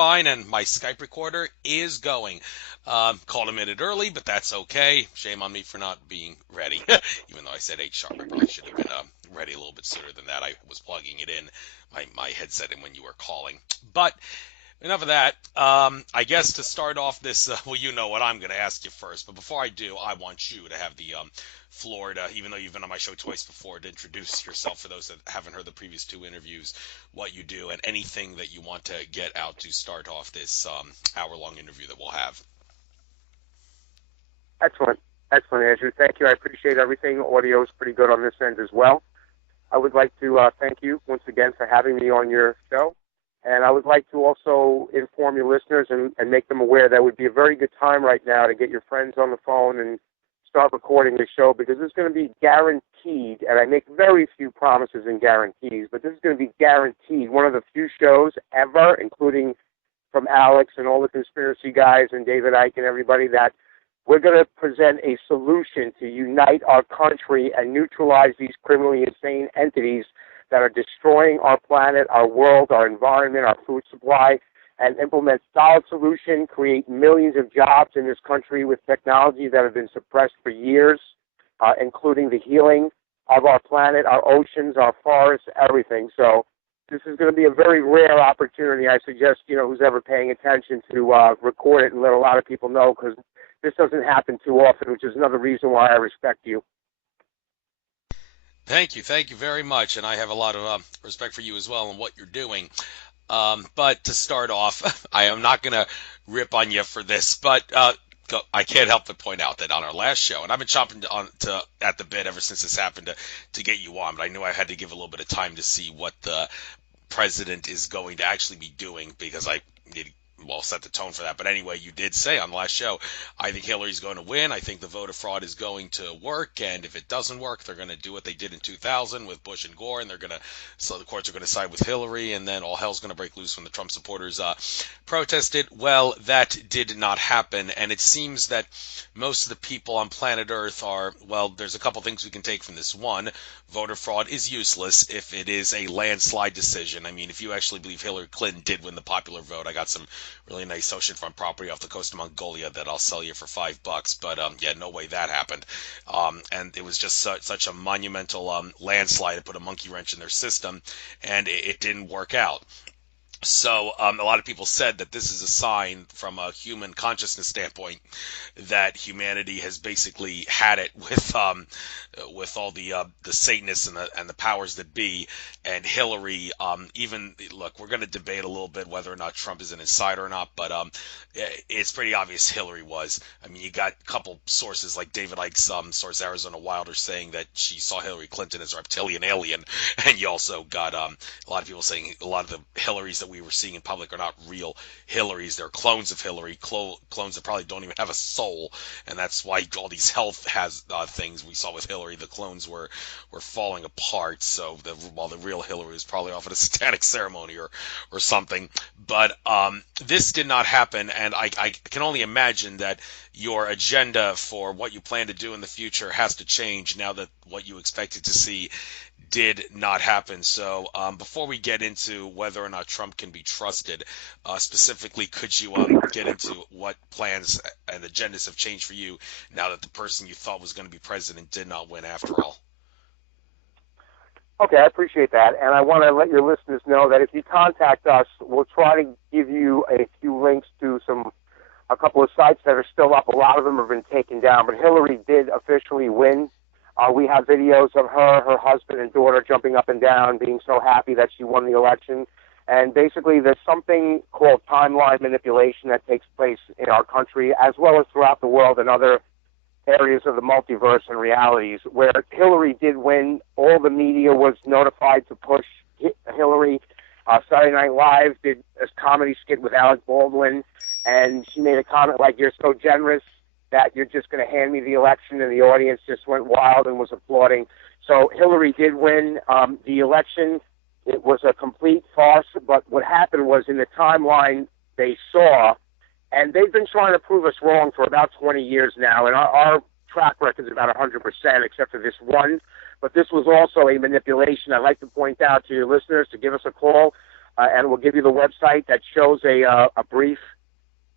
fine, and my Skype recorder is going. Called a minute early, but that's okay. Shame on me for not being ready. Even though I said 8 sharp, I probably should have been ready a little bit sooner than that. I was plugging it in, my headset in when you were calling. But enough of that. I guess to start off this, well, you know what I'm going to ask you first. But before I do, I want you to have the floor to, even though you've been on my show twice before, to introduce yourself for those that haven't heard the previous 2 interviews, what you do, and anything that you want to get out to start off this hour-long interview that we'll have. Excellent, Andrew. Thank you. I appreciate everything. Audio is pretty good on this end as well. I would like to thank you once again for having me on your show. And I would like to also inform your listeners and make them aware that would be a very good time right now to get your friends on the phone and start recording the show, because it's going to be guaranteed, and I make very few promises and guarantees, but this is going to be guaranteed one of the few shows ever, including from Alex and all the conspiracy guys and David Icke and everybody, that we're going to present a solution to unite our country and neutralize these criminally insane entities that are destroying our planet, our world, our environment, our food supply, and implement solid solution, create millions of jobs in this country with technology that have been suppressed for years, including the healing of our planet, our oceans, our forests, everything. So this is going to be a very rare opportunity. I suggest, who's ever paying attention to record it and let a lot of people know, because this doesn't happen too often, which is another reason why I respect you. Thank you very much, and I have a lot of respect for you as well and what you're doing. But to start off, I am not going to rip on you for this, but I can't help but point out that on our last show, and I've been chomping at the bit ever since this happened to get you on, but I knew I had to give a little bit of time to see what the president is going to actually be doing, because I need set the tone for that. But anyway, you did say on the last show, I think Hillary's going to win. I think the voter fraud is going to work, and if it doesn't work, they're going to do what they did in 2000 with Bush and Gore, and so the courts are going to side with Hillary, and then all hell's going to break loose when the Trump supporters protested. Well, that did not happen, and it seems that most of the people on planet Earth are, there's a couple things we can take from this. One, voter fraud is useless if it is a landslide decision. I mean, if you actually believe Hillary Clinton did win the popular vote, I got some really nice oceanfront property off the coast of Mongolia that I'll sell you for $5. But no way that happened. And it was just such a monumental landslide. It put a monkey wrench in their system, and it didn't work out. So a lot of people said that this is a sign from a human consciousness standpoint that humanity has basically had it with all the Satanists and the powers that be, and Hillary. Look, we're going to debate a little bit whether or not Trump is an insider or not, but it's pretty obvious Hillary was. I mean, you got a couple sources like David Icke's source, Arizona Wilder, saying that she saw Hillary Clinton as a reptilian alien, and you also got a lot of people saying a lot of the Hillarys that we were seeing in public are not real Hillarys. They're clones of Hillary, clones that probably don't even have a soul, and that's why all these health things we saw with Hillary, the clones were falling apart. So while the real Hillary was probably off at a satanic ceremony or something. But this did not happen, and I can only imagine that your agenda for what you plan to do in the future has to change now that what you expected to see did not happen. So before we get into whether or not Trump can be trusted, specifically, could you get into what plans and agendas have changed for you now that the person you thought was going to be president did not win after all? Okay, I appreciate that. And I want to let your listeners know that if you contact us, we'll try to give you a few links to a couple of sites that are still up. A lot of them have been taken down, but Hillary did officially win. We have videos of her husband and daughter jumping up and down, being so happy that she won the election. And basically, there's something called timeline manipulation that takes place in our country, as well as throughout the world and other areas of the multiverse and realities, where Hillary did win. All the media was notified to push Hillary. Saturday Night Live did a comedy skit with Alec Baldwin, and she made a comment like, "You're so generous that you're just going to hand me the election," and the audience just went wild and was applauding. So Hillary did win the election. It was a complete farce, but what happened was in the timeline they saw, and they've been trying to prove us wrong for about 20 years now, and our track record is about 100%, except for this one. But this was also a manipulation. I'd like to point out to your listeners to give us a call. and we'll give you the website that shows a brief,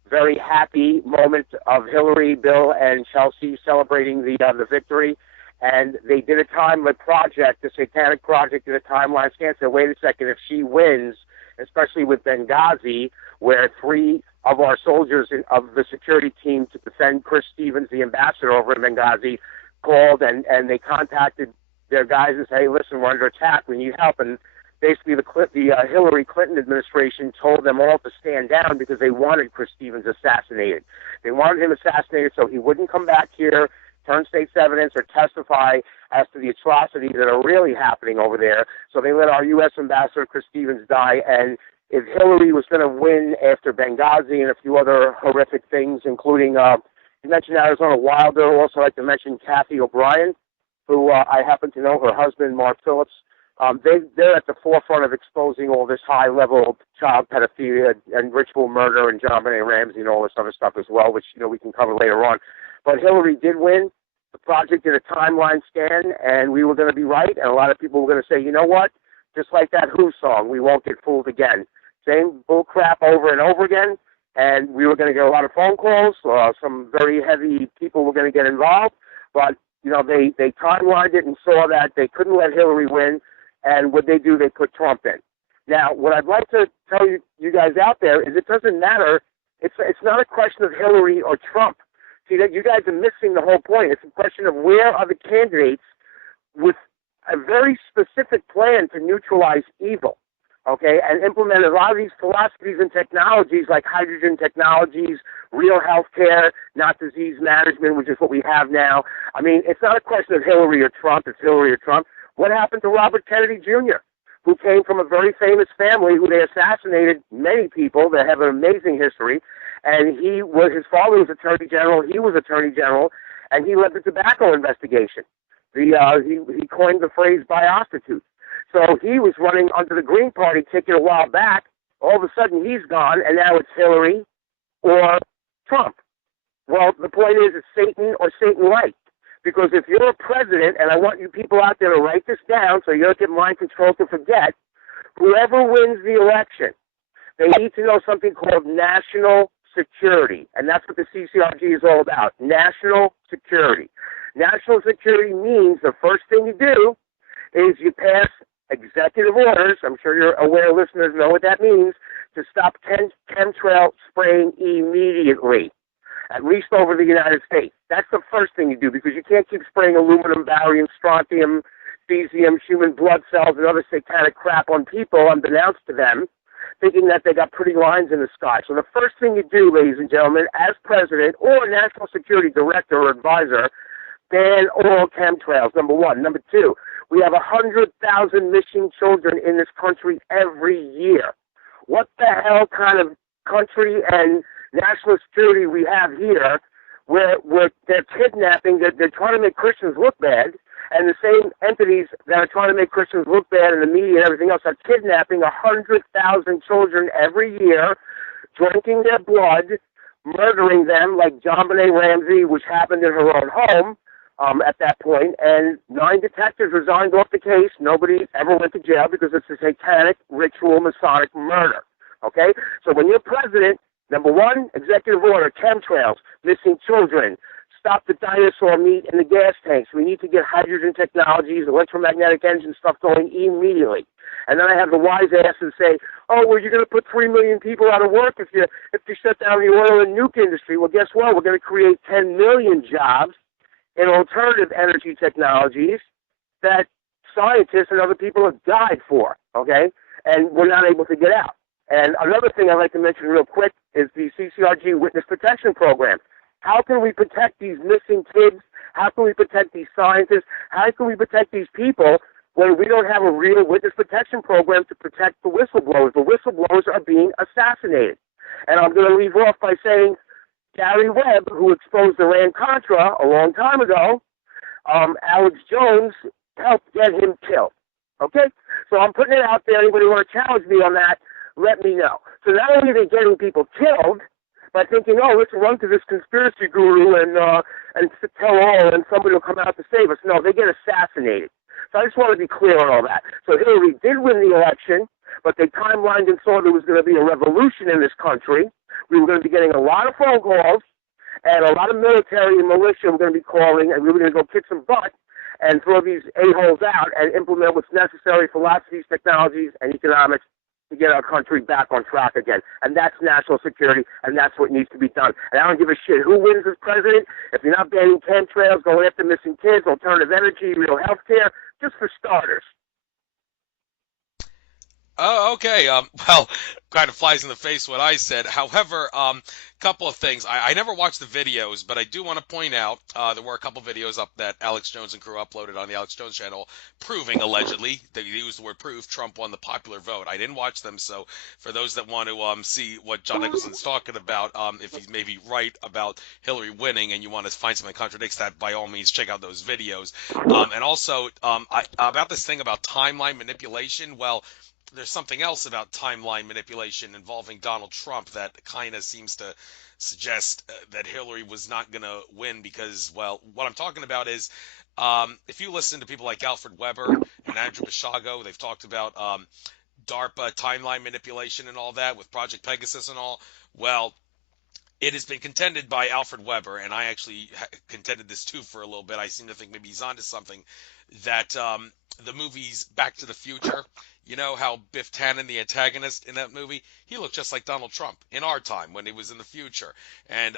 very happy moment of Hillary, Bill, and Chelsea celebrating the victory. And they did a timeline project, the Satanic Project did a timeline scan. Said, wait a second, if she wins, especially with Benghazi, where 3 of our soldiers of the security team to defend Chris Stevens, the ambassador over in Benghazi, called and they contacted their guys and said, hey, listen, we're under attack, we need help. And basically the Hillary Clinton administration told them all to stand down because they wanted Chris Stevens assassinated. They wanted him assassinated so he wouldn't come back here, turn state's evidence, or testify as to the atrocities that are really happening over there. So they let our U.S. ambassador, Chris Stevens, die. And if Hillary was going to win after Benghazi and a few other horrific things, including, you mentioned Arizona Wilder, also I'd like to mention Kathy O'Brien, who I happen to know, her husband, Mark Phillips. They're at the forefront of exposing all this high-level child pedophilia and ritual murder and John Benet Ramsey and all this other stuff as well, which, we can cover later on. But Hillary did win. The project did a timeline scan, and we were going to be right. And a lot of people were going to say, you know what? Just like that Who song, we won't get fooled again. Same bull crap over and over again. And we were going to get a lot of phone calls. Some very heavy people were going to get involved. But, they timelined it and saw that they couldn't let Hillary win. And what they do, they put Trump in. Now, what I'd like to tell you guys out there is it doesn't matter. It's not a question of Hillary or Trump. See, that you guys are missing the whole point. It's a question of where are the candidates with a very specific plan to neutralize evil, okay, and implement a lot of these philosophies and technologies like hydrogen technologies, real health care, not disease management, which is what we have now. I mean, it's not a question of Hillary or Trump. It's Hillary or Trump. What happened to Robert Kennedy Jr., who came from a very famous family who they assassinated many people that have an amazing history? And his father was Attorney General, he was Attorney General, and he led the tobacco investigation. He coined the phrase biostitute. So he was running under the Green Party ticket a while back. All of a sudden he's gone, and now it's Hillary or Trump. Well, the point is it's Satan or Satan-like. Because if you're a president, and I want you people out there to write this down so you don't get mind control to forget, whoever wins the election, they need to know something called national security. And that's what the CCRG is all about, national security. National security means the first thing you do is you pass executive orders, I'm sure your aware listeners know what that means, to stop chemtrail spraying immediately, at least over the United States. That's the first thing you do, because you can't keep spraying aluminum, barium, strontium, cesium, human blood cells, and other satanic crap on people unbeknownst to them, thinking that they got pretty lines in the sky. So the first thing you do, ladies and gentlemen, as president or national security director or advisor, ban all chemtrails, number one. Number two, we have 100,000 missing children in this country every year. What the hell kind of country and national security we have here where they're kidnapping, they're trying to make Christians look bad, and the same entities that are trying to make Christians look bad in the media and everything else are kidnapping 100,000 children every year, drinking their blood, murdering them like John Benet Ramsey, which happened in her own home at that point, and 9 detectives resigned off the case. Nobody ever went to jail because it's a satanic, ritual, Masonic murder. Okay? So when you're president, number one, executive order, chemtrails, missing children, stop the dinosaur meat in the gas tanks. We need to get hydrogen technologies, electromagnetic engine stuff going immediately. And then I have the wise asses say, oh, well, you're going to put 3 million people out of work if you shut down the oil and nuke industry. Well, guess what? We're going to create 10 million jobs in alternative energy technologies that scientists and other people have died for, okay? And we're not able to get out. And another thing I'd like to mention real quick is the CCRG Witness Protection Program. How can we protect these missing kids? How can we protect these scientists? How can we protect these people when we don't have a real witness protection program to protect the whistleblowers? The whistleblowers are being assassinated. And I'm going to leave off by saying Gary Webb, who exposed Iran-Contra a long time ago, Alex Jones helped get him killed. Okay? So I'm putting it out there. Anybody want to challenge me on that, let me know. So not only are they getting people killed by thinking, oh, let's run to this conspiracy guru and tell all, and somebody will come out to save us. No, they get assassinated. So I just want to be clear on all that. So Hillary did win the election, but they timelined and saw there was going to be a revolution in this country. We were going to be getting a lot of phone calls, and a lot of military and militia were going to be calling, and we were going to go kick some butt and throw these a-holes out and implement what's necessary, philosophies, technologies, and economics to get our country back on track again. And that's national security, and that's what needs to be done. And I don't give a shit who wins as president. If you're not banning chemtrails, going after missing kids, alternative energy, real health care, just for starters. Oh, okay. Well, kind of flies in the face what I said. However, couple of things. I never watched the videos, but I do want to point out there were a couple videos up that Alex Jones and crew uploaded on the Alex Jones channel proving, allegedly, they used the word proof, Trump won the popular vote. I didn't watch them, so for those that want to see what John Nicholson's talking about, if he's maybe right about Hillary winning and you want to find something that contradicts that, by all means, check out those videos. And also, about this thing about timeline manipulation, well, there's something else about timeline manipulation involving Donald Trump that kind of seems to suggest that Hillary was not going to win because, well, what I'm talking about is if you listen to people like Alfred Weber and Andrew Basiago, they've talked about DARPA timeline manipulation and all that with Project Pegasus and all. Well, it has been contended by Alfred Weber, and I actually contended this too for a little bit. I seem to think maybe he's onto something, that the movies Back to the Future, you know how Biff Tannen, the antagonist in that movie, he looked just like Donald Trump in our time when he was in the future. And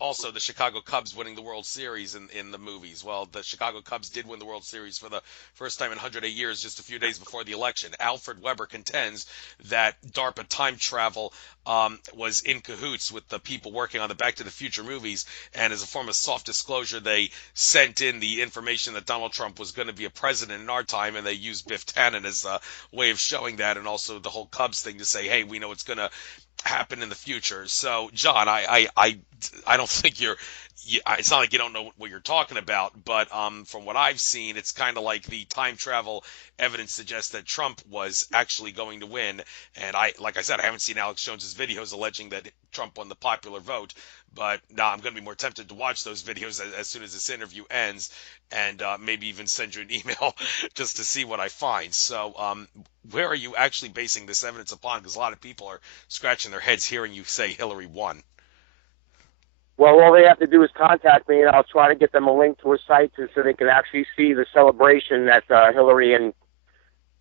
also the Chicago Cubs winning the World Series in the movies. Well, the Chicago Cubs did win the World Series for the first time in 108 years just a few days before the election. Alfred Weber contends that DARPA time travel was in cahoots with the people working on the Back to the Future movies, and as a form of soft disclosure, they sent in the information that Donald Trump was going to be a president in our time, and they used Biff Tannen as a way of showing that, and also the whole Cubs thing to say, hey, we know it's going to happen in the future. So, John, I don't think it's not like you don't know what you're talking about, but from what I've seen, it's kind of like the time travel evidence suggests that Trump was actually going to win. And like I said, I haven't seen Alex Jones's videos alleging that Trump won the popular vote, but now I'm going to be more tempted to watch those videos as soon as this interview ends, and maybe even send you an email just to see what I find. So where are you actually basing this evidence upon? Because a lot of people are scratching their heads hearing you say Hillary won. Well, all they have to do is contact me, and I'll try to get them a link to a site so they can actually see the celebration that Hillary and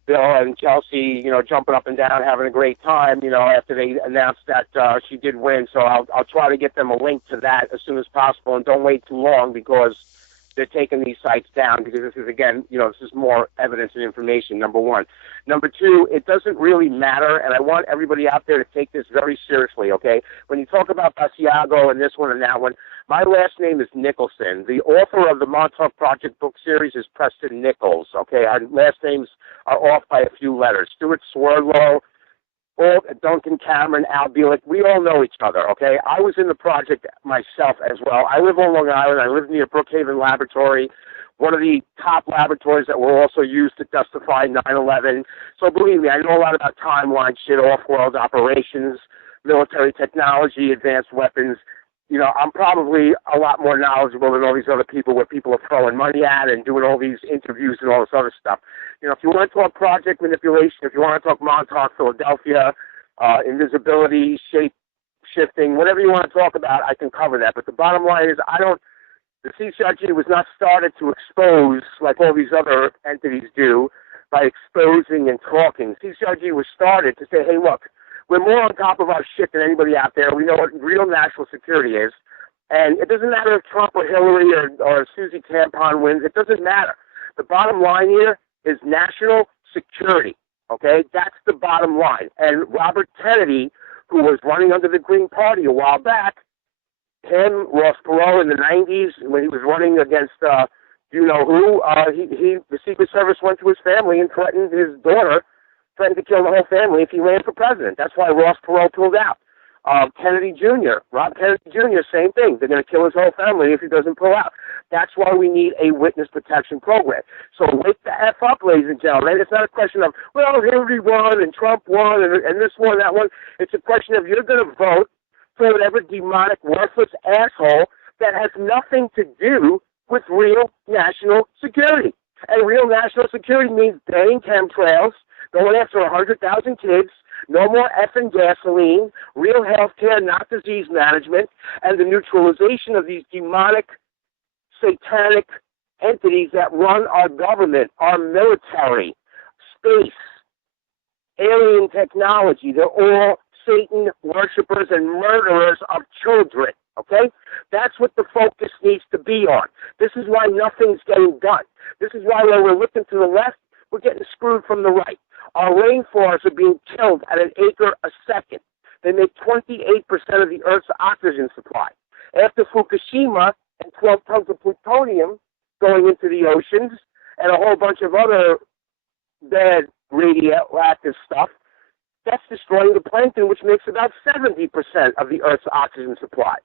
Bill and Chelsea, jumping up and down, having a great time, after they announced that she did win. So I'll try to get them a link to that as soon as possible, and don't wait too long because they're taking these sites down, because this is, again, this is more evidence and information, number one. Number two, it doesn't really matter, and I want everybody out there to take this very seriously, okay? When you talk about Basiago and this one and that one, my last name is Nicholson. The author of the Montauk Project book series is Preston Nichols, okay? Our last names are off by a few letters. Stuart Swerdlow, Duncan Cameron, Al Bielek, we all know each other, okay? I was in the project myself as well. I live on Long Island. I live near Brookhaven Laboratory, one of the top laboratories that were also used to justify 9/11. So believe me, I know a lot about timeline shit, off-world operations, military technology, advanced weapons. I'm probably a lot more knowledgeable than all these other people where people are throwing money at and doing all these interviews and all this other stuff. If you want to talk project manipulation, if you want to talk Montauk, Philadelphia, invisibility, shape shifting, whatever you want to talk about, I can cover that. But the bottom line is the CCRG was not started to expose like all these other entities do by exposing and talking. CCRG was started to say, hey, look, we're more on top of our shit than anybody out there. We know what real national security is. And it doesn't matter if Trump or Hillary or Susie Tampon wins. It doesn't matter. The bottom line here is national security, okay? That's the bottom line. And Robert Kennedy, who was running under the Green Party a while back, him, Ross Perot in the 90s, when he was running against you-know-who, the Secret Service went to his family and threatened his daughter, threatened to kill the whole family if he ran for president. That's why Ross Perot pulled out. Kennedy Jr., Rob Kennedy Jr., same thing. They're going to kill his whole family if he doesn't pull out. That's why we need a witness protection program. So wake the F up, ladies and gentlemen. It's not a question of, well, Hillary won and Trump won and this one, that one. It's a question of you're going to vote for whatever demonic, worthless asshole that has nothing to do with real national security. And real national security means banning chemtrails, going after 100,000 kids, no more effing gasoline, real health care, not disease management, and the neutralization of these demonic, satanic entities that run our government, our military, space, alien technology. They're all Satan worshippers and murderers of children, okay? That's what the focus needs to be on. This is why nothing's getting done. This is why when we're looking to the left, we're getting screwed from the right. Our rainforests are being killed at an acre a second. They make 28% of the Earth's oxygen supply. After Fukushima and 12 tons of plutonium going into the oceans and a whole bunch of other bad radioactive stuff, that's destroying the plankton, which makes about 70% of the Earth's oxygen supply.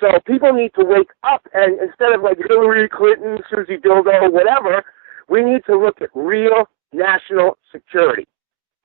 So people need to wake up, and instead of like Hillary Clinton, Susie Dildo, whatever, we need to look at real national security.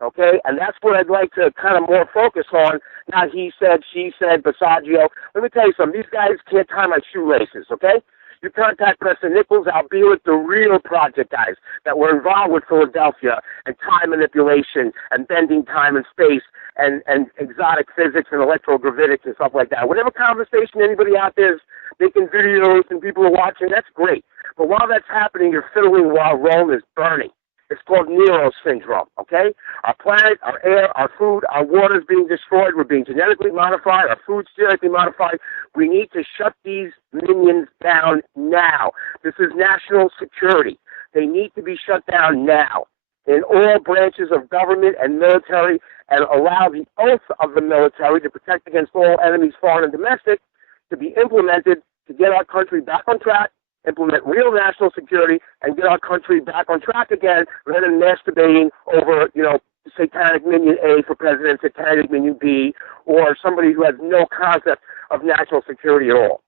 Okay? And that's what I'd like to kind of more focus on, not he said, she said, Basaggio. Let me tell you something. These guys can't tie my shoelaces, okay? You contact Preston Nichols, I'll be with the real project guys that were involved with Philadelphia and time manipulation and bending time and space and exotic physics and electrogravitics and stuff like that. Whatever conversation anybody out there is making videos and people are watching, that's great. But while that's happening, you're fiddling while Rome is burning. It's called Nero syndrome, okay? Our planet, our air, our food, our water is being destroyed. We're being genetically modified. Our food's genetically modified. We need to shut these minions down now. This is national security. They need to be shut down now in all branches of government and military, and allow the oath of the military to protect against all enemies, foreign and domestic, to be implemented to get our country back on track, implement real national security, and get our country back on track again, rather than masturbating over, satanic minion A for president, satanic minion B, or somebody who has no concept of national security at all.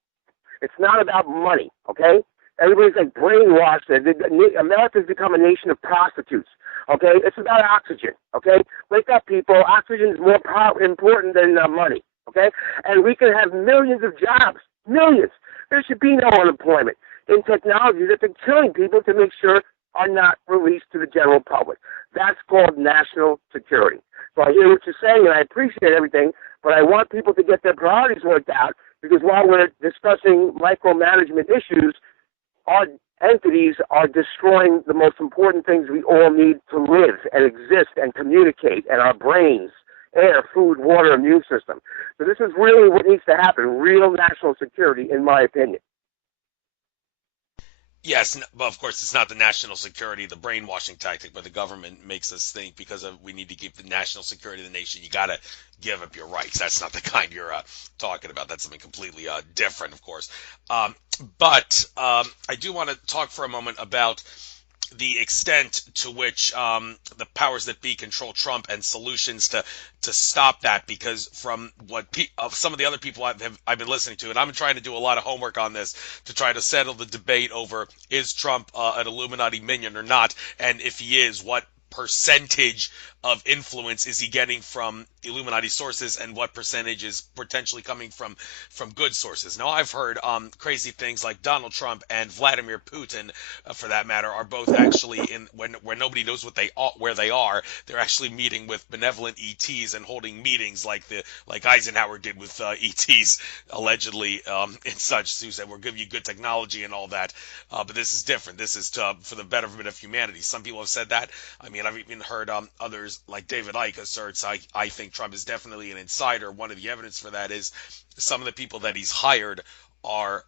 It's not about money, okay? Everybody's like brainwashed. America's become a nation of prostitutes, okay? It's about oxygen, okay? Wake up, people. Oxygen is more important than money, okay? And we can have millions of jobs, millions. There should be no unemployment in technology that been killing people to make sure are not released to the general public. That's called national security. So I hear what you're saying, and I appreciate everything, but I want people to get their priorities worked out, because while we're discussing micromanagement issues, our entities are destroying the most important things we all need to live and exist and communicate, and our brains, air, food, water, immune system. So this is really what needs to happen, real national security, in my opinion. Yes, but of course it's not the national security, the brainwashing tactic, but the government makes us think because we need to keep the national security of the nation, you got to give up your rights. That's not the kind you're talking about. That's something completely different, of course. But I do want to talk for a moment about the extent to which the powers that be control Trump and solutions to stop that, because from what some of the other people I've been listening to, and I'm trying to do a lot of homework on this to try to settle the debate over, is Trump an Illuminati minion or not, and if he is, what percentage of influence is he getting from Illuminati sources, and what percentage is potentially coming from good sources. Now, I've heard crazy things like Donald Trump and Vladimir Putin, for that matter, are both actually in where nobody knows where they are. They're actually meeting with benevolent ETs and holding meetings like Eisenhower did with ETs allegedly and such. Who said, we'll give you good technology and all that, but this is different. This is for the betterment of humanity. Some people have said that. I mean, I've even heard others like David Icke asserts, I think Trump is definitely an insider. One of the evidence for that is some of the people that he's hired are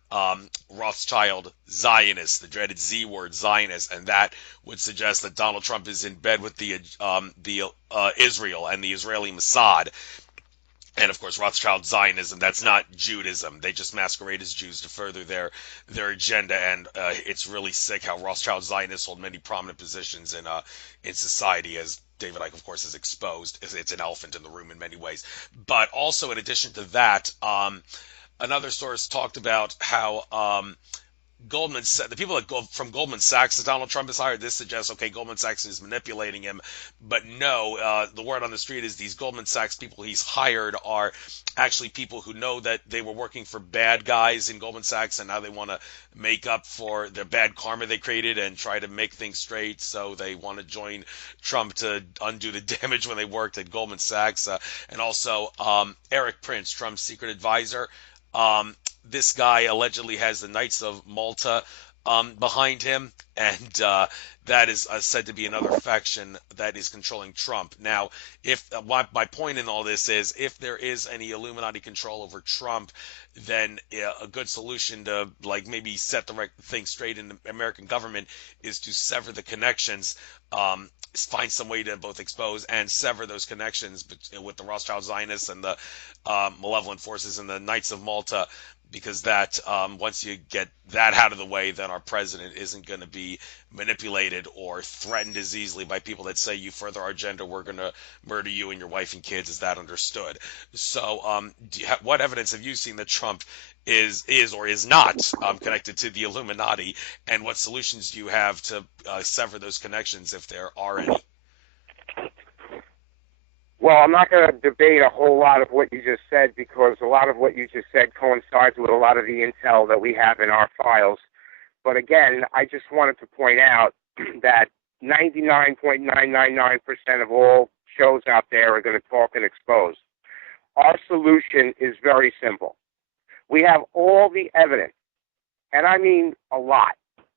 Rothschild Zionists, the dreaded Z word, Zionists, and that would suggest that Donald Trump is in bed with the Israel and the Israeli Mossad. And of course, Rothschild Zionism, that's not Judaism. They just masquerade as Jews to further their agenda. And it's really sick how Rothschild Zionists hold many prominent positions in society, as David Icke, of course, is exposed. It's an elephant in the room in many ways. But also, in addition to that, another source talked about how the people that go from Goldman Sachs that Donald Trump has hired, this suggests, okay, Goldman Sachs is manipulating him. But no, the word on the street is these Goldman Sachs people he's hired are actually people who know that they were working for bad guys in Goldman Sachs, and now they want to make up for the bad karma they created and try to make things straight. So they want to join Trump to undo the damage when they worked at Goldman Sachs. And also Eric Prince, Trump's secret advisor. Um, this guy allegedly has the Knights of Malta behind him, and that is said to be another faction that is controlling Trump. Now, if my point in all this is, if there is any Illuminati control over Trump, then a good solution to like maybe set the right thing straight in the American government is to sever the connections. Find some way to both expose and sever those connections with the Rothschild Zionists and the malevolent forces and the Knights of Malta, because that once you get that out of the way, then our president isn't going to be manipulated or threatened as easily by people that say, you further our agenda, we're going to murder you and your wife and kids. Is that understood? So what evidence have you seen that Trump is or is not connected to the Illuminati, and what solutions do you have to sever those connections if there are any? Well, I'm not going to debate a whole lot of what you just said, because a lot of what you just said coincides with a lot of the intel that we have in our files. But again, I just wanted to point out that 99.999% of all shows out there are going to talk and expose. Our solution is very simple. We have all the evidence, and I mean a lot,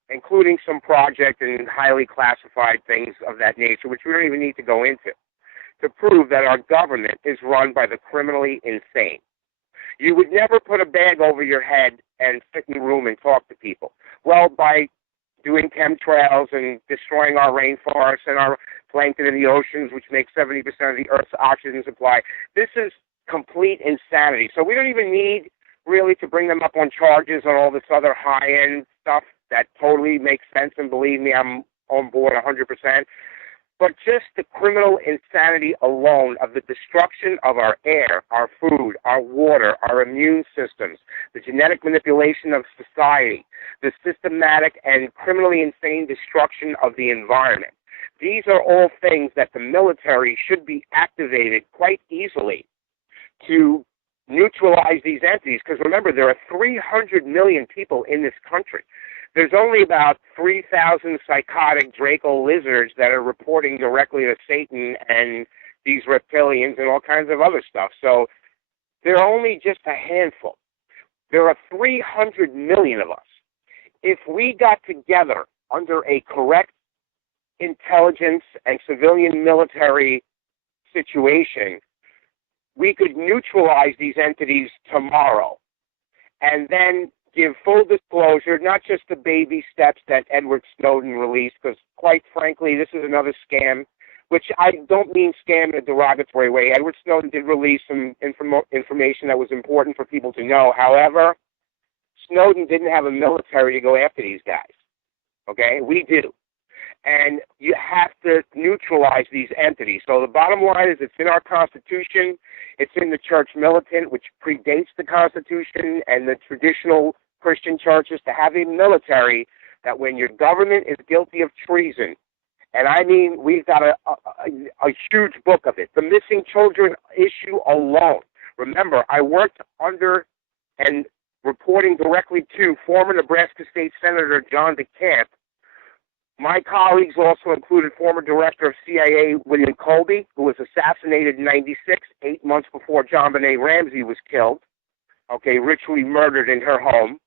including some project and highly classified things of that nature, which we don't even need to go into, to prove that our government is run by the criminally insane. You would never put a bag over your head and sit in a room and talk to people. Well, by doing chemtrails and destroying our rainforests and our plankton in the oceans, which makes 70% of the Earth's oxygen supply, this is complete insanity. So we don't even need really to bring them up on charges on all this other high-end stuff that totally makes sense, and believe me, I'm on board 100%. But just the criminal insanity alone of the destruction of our air, our food, our water, our immune systems, the genetic manipulation of society, the systematic and criminally insane destruction of the environment. These are all things that the military should be activated quite easily to neutralize these entities. Because remember, there are 300 million people in this country. There's only about 3,000 psychotic Draco lizards that are reporting directly to Satan and these reptilians and all kinds of other stuff. So they're only just a handful. There are 300 million of us. If we got together under a correct intelligence and civilian military situation, we could neutralize these entities tomorrow, and then give full disclosure, not just the baby steps that Edward Snowden released, because quite frankly, this is another scam, which I don't mean scam in a derogatory way. Edward Snowden did release some information that was important for people to know. However, Snowden didn't have a military to go after these guys. Okay? We do. And you have to neutralize these entities. So the bottom line is, it's in our Constitution. It's in the Church Militant, which predates the Constitution and the traditional Christian churches, to have a military that when your government is guilty of treason, and I mean, we've got a huge book of it. The missing children issue alone. Remember, I worked under and reporting directly to former Nebraska State Senator John DeCamp. My colleagues also included former director of CIA William Colby, who was assassinated in '96, 8 months before JonBenet Ramsey was killed, ritually murdered in her home.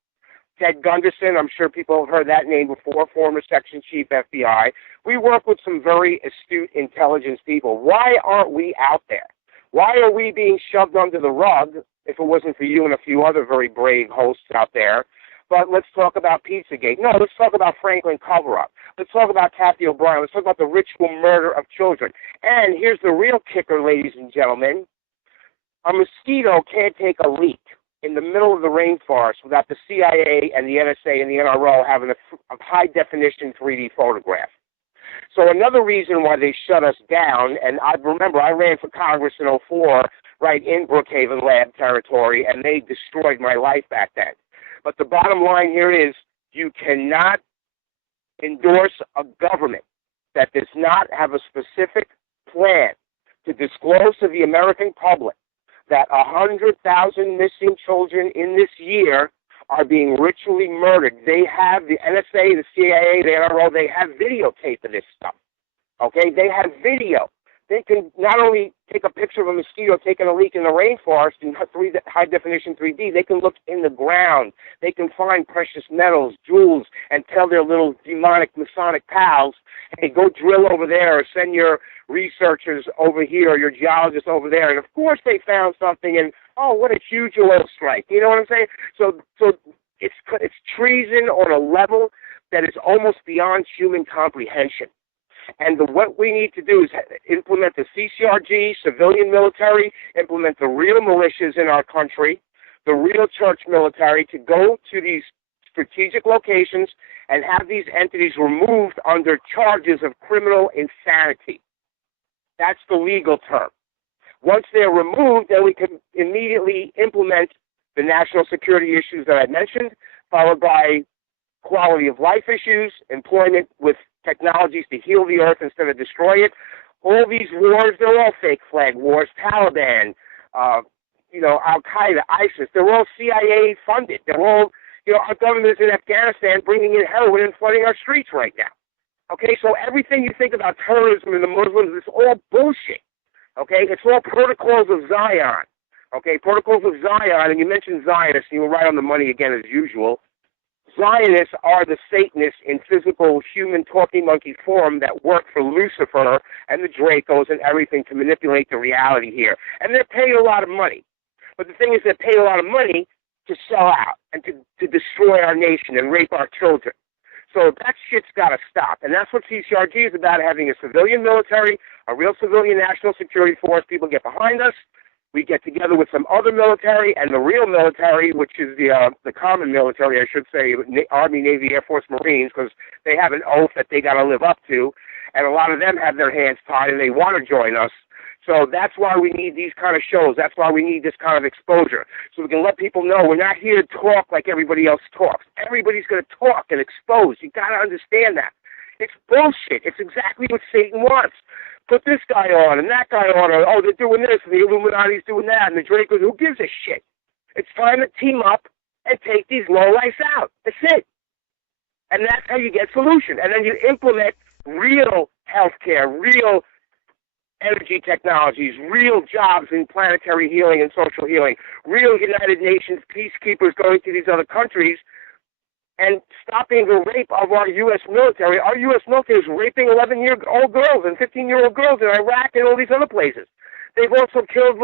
Ted Gunderson, I'm sure people have heard that name before, former Section Chief FBI. We work with some very astute intelligence people. Why aren't we out there? Why are we being shoved under the rug, if it wasn't for you and a few other very brave hosts out there? But let's talk about Pizzagate. No, let's talk about Franklin cover-up. Let's talk about Kathy O'Brien. Let's talk about the ritual murder of children. And here's the real kicker, ladies and gentlemen. A mosquito can't take a leak in the middle of the rainforest without the CIA and the NSA and the NRO having a high-definition 3D photograph. So another reason why they shut us down, and I remember I ran for Congress in '04 right in Brookhaven Lab territory, and they destroyed my life back then. But the bottom line here is, You cannot endorse a government that does not have a specific plan to disclose to the American public that 100,000 missing children in this year are being ritually murdered. They have, the NSA, the CIA, the NRO, they have videotape of this stuff. Okay? They have video. They can not only take a picture of a mosquito taking a leak in the rainforest in high-definition 3D, they can look in the ground. They can find precious metals, jewels, and tell their little demonic Masonic pals, hey, go drill over there, or send your researchers over here, or your geologists over there. And, of course, they found something, and, oh, what a huge oil strike. You know what I'm saying? So it's treason on a level that is almost beyond human comprehension. And what we need to do is implement the CCRG, civilian military, implement the real militias in our country, the real church military, to go to these strategic locations and have these entities removed under charges of criminal insanity. That's the legal term. Once they're removed, then we can immediately implement the national security issues that I mentioned, followed by quality of life issues, employment with technologies to heal the earth instead of destroy it. All these wars, they're all fake flag wars. Taliban, Al-Qaeda, ISIS, they're all CIA funded. They're all, our government is in Afghanistan bringing in heroin and flooding our streets right now. Okay, so everything you think about terrorism and the Muslims is all bullshit. Okay, it's all protocols of Zion. Okay, protocols of Zion, and you mentioned Zionists, and you were right on the money again as usual. Zionists are the Satanists in physical human talking monkey form that work for Lucifer and the Dracos and everything to manipulate the reality here. And they're paid a lot of money. But the thing is, they're paid a lot of money to sell out and to destroy our nation and rape our children. So that shit's got to stop. And that's what CCRG is about, having a civilian military, a real civilian national security force. People get behind us. We get together with some other military and the real military, which is the common military, I should say, Army, Navy, Air Force, Marines, because they have an oath that they got to live up to, and a lot of them have their hands tied and they want to join us. So that's why we need these kind of shows. That's why we need this kind of exposure, so we can let people know we're not here to talk like everybody else talks. Everybody's going to talk and expose. You got to understand that. It's bullshit. It's exactly what Satan wants. Put this guy on and that guy on, or, oh, they're doing this, and the Illuminati's doing that, and the Dracos, who gives a shit? It's time to team up and take these lowlifes out. That's it. And that's how you get solution. And then you implement real healthcare, real energy technologies, real jobs in planetary healing and social healing, real United Nations peacekeepers going to these other countries and stopping the rape of our U.S. military. Our U.S. military is raping 11-year-old girls and 15-year-old girls in Iraq and all these other places. They've also killed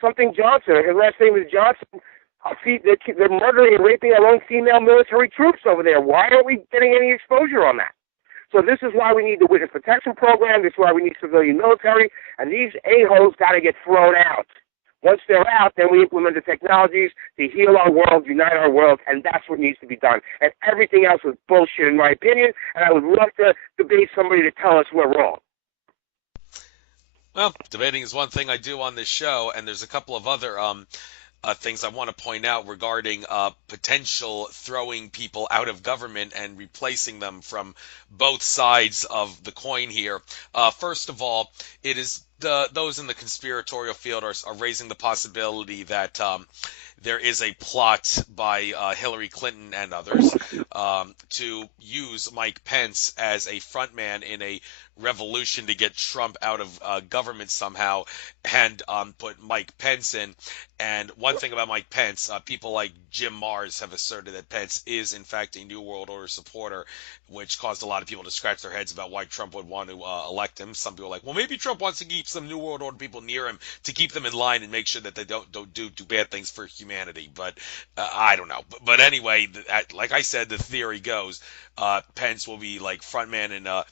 something Johnson. Her last name is Johnson. They're murdering and raping our own female military troops over there. Why aren't we getting any exposure on that? So this is why we need the Witness Protection Program. This is why we need civilian military. And these a-holes got to get thrown out. Once they're out, then we implement the technologies to heal our world, unite our world, and that's what needs to be done. And everything else is bullshit, in my opinion, and I would love to debate somebody to tell us we're wrong. Well, debating is one thing I do on this show, and there's a couple of other things I want to point out regarding potential throwing people out of government and replacing them from both sides of the coin here. First of all, it is those in the conspiratorial field are raising the possibility that there is a plot by Hillary Clinton and others to use Mike Pence as a frontman in a revolution to get Trump out of government somehow and put Mike Pence in. And one thing about Mike Pence, people like Jim Mars have asserted that Pence is in fact a New World Order supporter, which caused a lot of people to scratch their heads about why Trump would want to elect him. Some people are like, well, maybe Trump wants to keep some New World Order people near him to keep them in line and make sure that they don't do bad things for humanity. But I don't know. But anyway, like I said, the theory goes Pence will be like frontman in a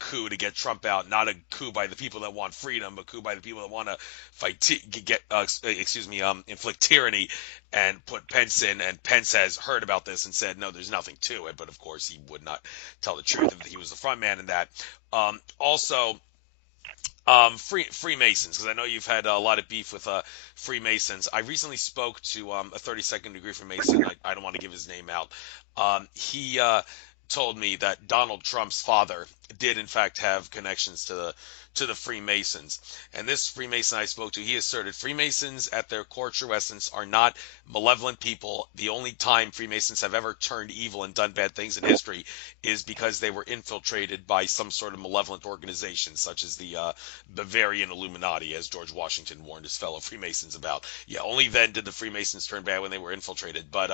coup to get Trump out, not a coup by the people that want freedom, but coup by the people that want to fight, inflict tyranny, and put Pence in. And Pence has heard about this and said, no, there's nothing to it. But of course, he would not tell the truth if he was the front man in that. Also, Freemasons, because I know you've had a lot of beef with Freemasons. I recently spoke to a 32nd degree Freemason. I don't want to give his name out. He told me that Donald Trump's father did in fact have connections to the Freemasons. And this Freemason I spoke to, he asserted Freemasons at their core true essence are not malevolent people. The only time Freemasons have ever turned evil and done bad things in history is because they were infiltrated by some sort of malevolent organization, such as the Bavarian Illuminati, as George Washington warned his fellow Freemasons about. Yeah, only then did the Freemasons turn bad, when they were infiltrated. But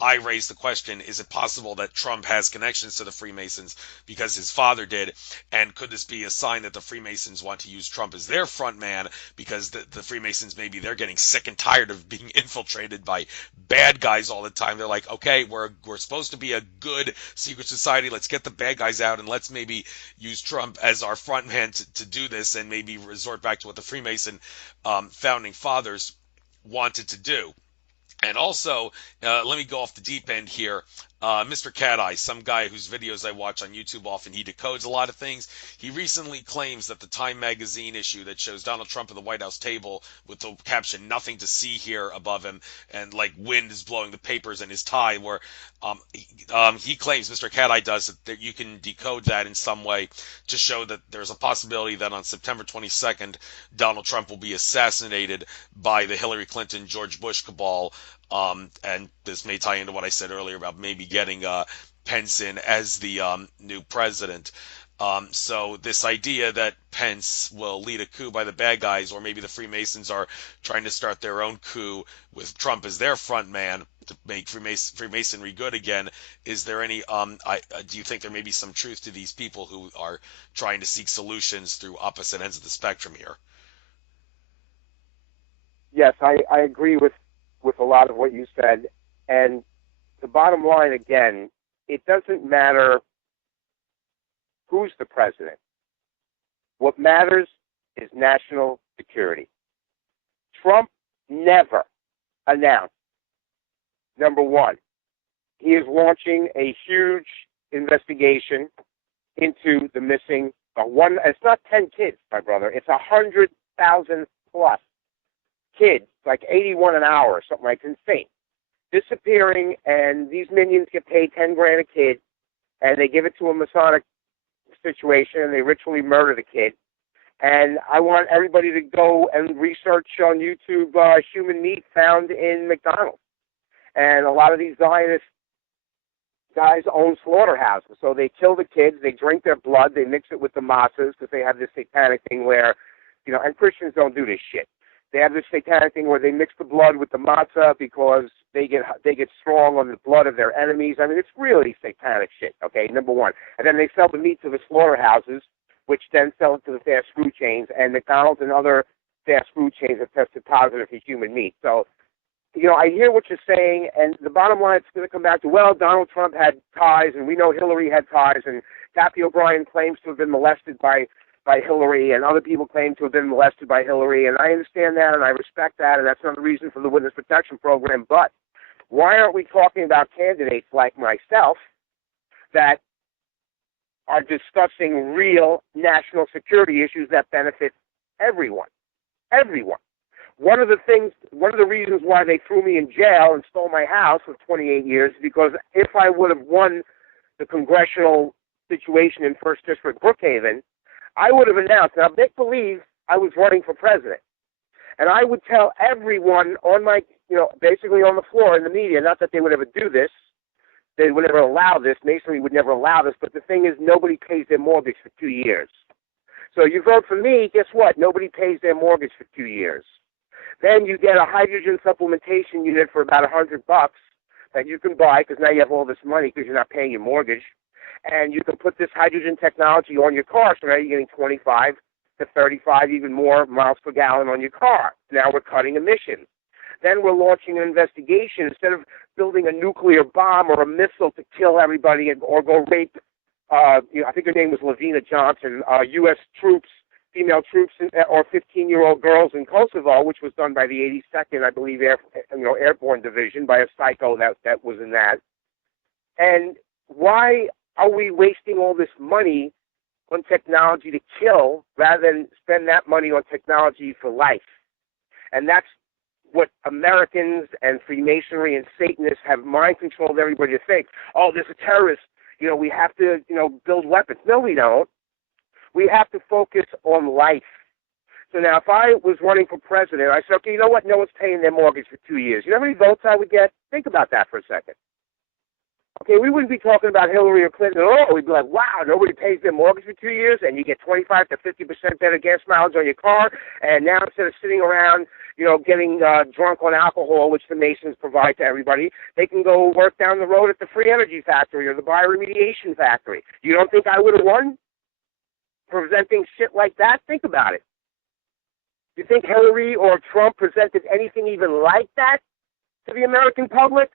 I raised the question, is it possible that Trump has connections to the Freemasons because his father did? And could this be a sign that the Freemasons want to use Trump as their front man because the Freemasons, maybe they're getting sick and tired of being infiltrated by bad guys all the time? They're like, okay, we're supposed to be a good secret society. Let's get the bad guys out and let's maybe use Trump as our front man to do this, and maybe resort back to what the Freemason founding fathers wanted to do. And also, let me go off the deep end here. Mr. Cat Eye, some guy whose videos I watch on YouTube often, he decodes a lot of things. He recently claims that the Time magazine issue that shows Donald Trump at the White House table with the caption "Nothing to see here" above him, and like wind is blowing the papers in his tie, where he claims, Mr. Cat Eye does, that you can decode that in some way to show that there's a possibility that on September 22nd, Donald Trump will be assassinated by the Hillary Clinton, George Bush cabal. And this may tie into what I said earlier about maybe getting Pence in as the new president. So this idea that Pence will lead a coup by the bad guys, or maybe the Freemasons are trying to start their own coup with Trump as their front man to make Freemasonry good again. Is there any, do you think there may be some truth to these people who are trying to seek solutions through opposite ends of the spectrum here? Yes, I agree with a lot of what you said. And the bottom line, again, it doesn't matter who's the president. What matters is national security. Trump never announced, number one, he is launching a huge investigation into the missing it's not 10 kids, my brother. It's 100,000 plus kids, like 81 an hour or something like insane, disappearing, and these minions get paid 10 grand a kid, and they give it to a Masonic situation, and they ritually murder the kid. And I want everybody to go and research on YouTube human meat found in McDonald's. And a lot of these Zionist guys own slaughterhouses, so they kill the kids, they drink their blood, they mix it with the matzahs, because they have this satanic thing where, and Christians don't do this shit. They have this satanic thing where they mix the blood with the matzah because they get strong on the blood of their enemies. I mean, it's really satanic shit, okay, number one. And then they sell the meat to the slaughterhouses, which then sell it to the fast food chains, and McDonald's and other fast food chains have tested positive for human meat. So, I hear what you're saying, and the bottom line is going to come back to, well, Donald Trump had ties, and we know Hillary had ties, and Kathy O'Brien claims to have been molested by Hillary, and other people claim to have been molested by Hillary, and I understand that, and I respect that, and that's another reason for the Witness Protection Program. But why aren't we talking about candidates like myself that are discussing real national security issues that benefit everyone? Everyone. One of the reasons why they threw me in jail and stole my house for 28 years is because if I would have won the congressional situation in 1st District Brookhaven, I would have announced, now make believe I was running for president, and I would tell everyone on my, basically on the floor in the media, not that they would ever do this, they would never allow this, Masonry would never allow this, but the thing is nobody pays their mortgage for 2 years. So you vote for me, guess what? Nobody pays their mortgage for 2 years. Then you get a hydrogen supplementation unit for about $100 that you can buy because now you have all this money because you're not paying your mortgage. And you can put this hydrogen technology on your car, so now you're getting 25 to 35, even more miles per gallon on your car. Now we're cutting emissions. Then we're launching an investigation. Instead of building a nuclear bomb or a missile to kill everybody or go rape, I think her name was Lavina Johnson, U.S. troops, female troops, or 15-year-old girls in Kosovo, which was done by the 82nd, I believe, Airborne Division, by a psycho that was in that. And why are we wasting all this money on technology to kill rather than spend that money on technology for life. And that's what Americans and Freemasonry and Satanists have mind-controlled everybody to think, oh, there's a terrorist, we have to, build weapons. No, we don't. We have to focus on life. So now if I was running for president, I said, okay, you know what? No one's paying their mortgage for 2 years. You know how many votes I would get? Think about that for a second. Okay, we wouldn't be talking about Hillary or Clinton at all. We'd be like, wow, nobody pays their mortgage for 2 years, and you get 25 to 50% better gas mileage on your car. And now instead of sitting around, getting drunk on alcohol, which the Masons provide to everybody, they can go work down the road at the free energy factory or the bioremediation factory. You don't think I would have won presenting shit like that? Think about it. You think Hillary or Trump presented anything even like that to the American public?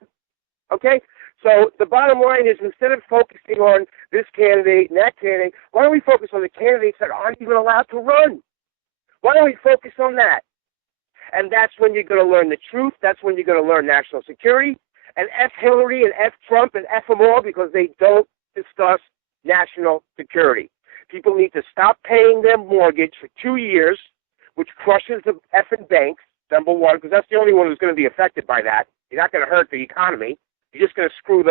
Okay? So the bottom line is, instead of focusing on this candidate and that candidate, why don't we focus on the candidates that aren't even allowed to run? Why don't we focus on that? And that's when you're going to learn the truth. That's when you're going to learn national security. And F Hillary and F Trump and F them all, because they don't discuss national security. People need to stop paying their mortgage for 2 years, which crushes the effing banks, number one, because that's the only one who's going to be affected by that. You're not going to hurt the economy. You're just going to screw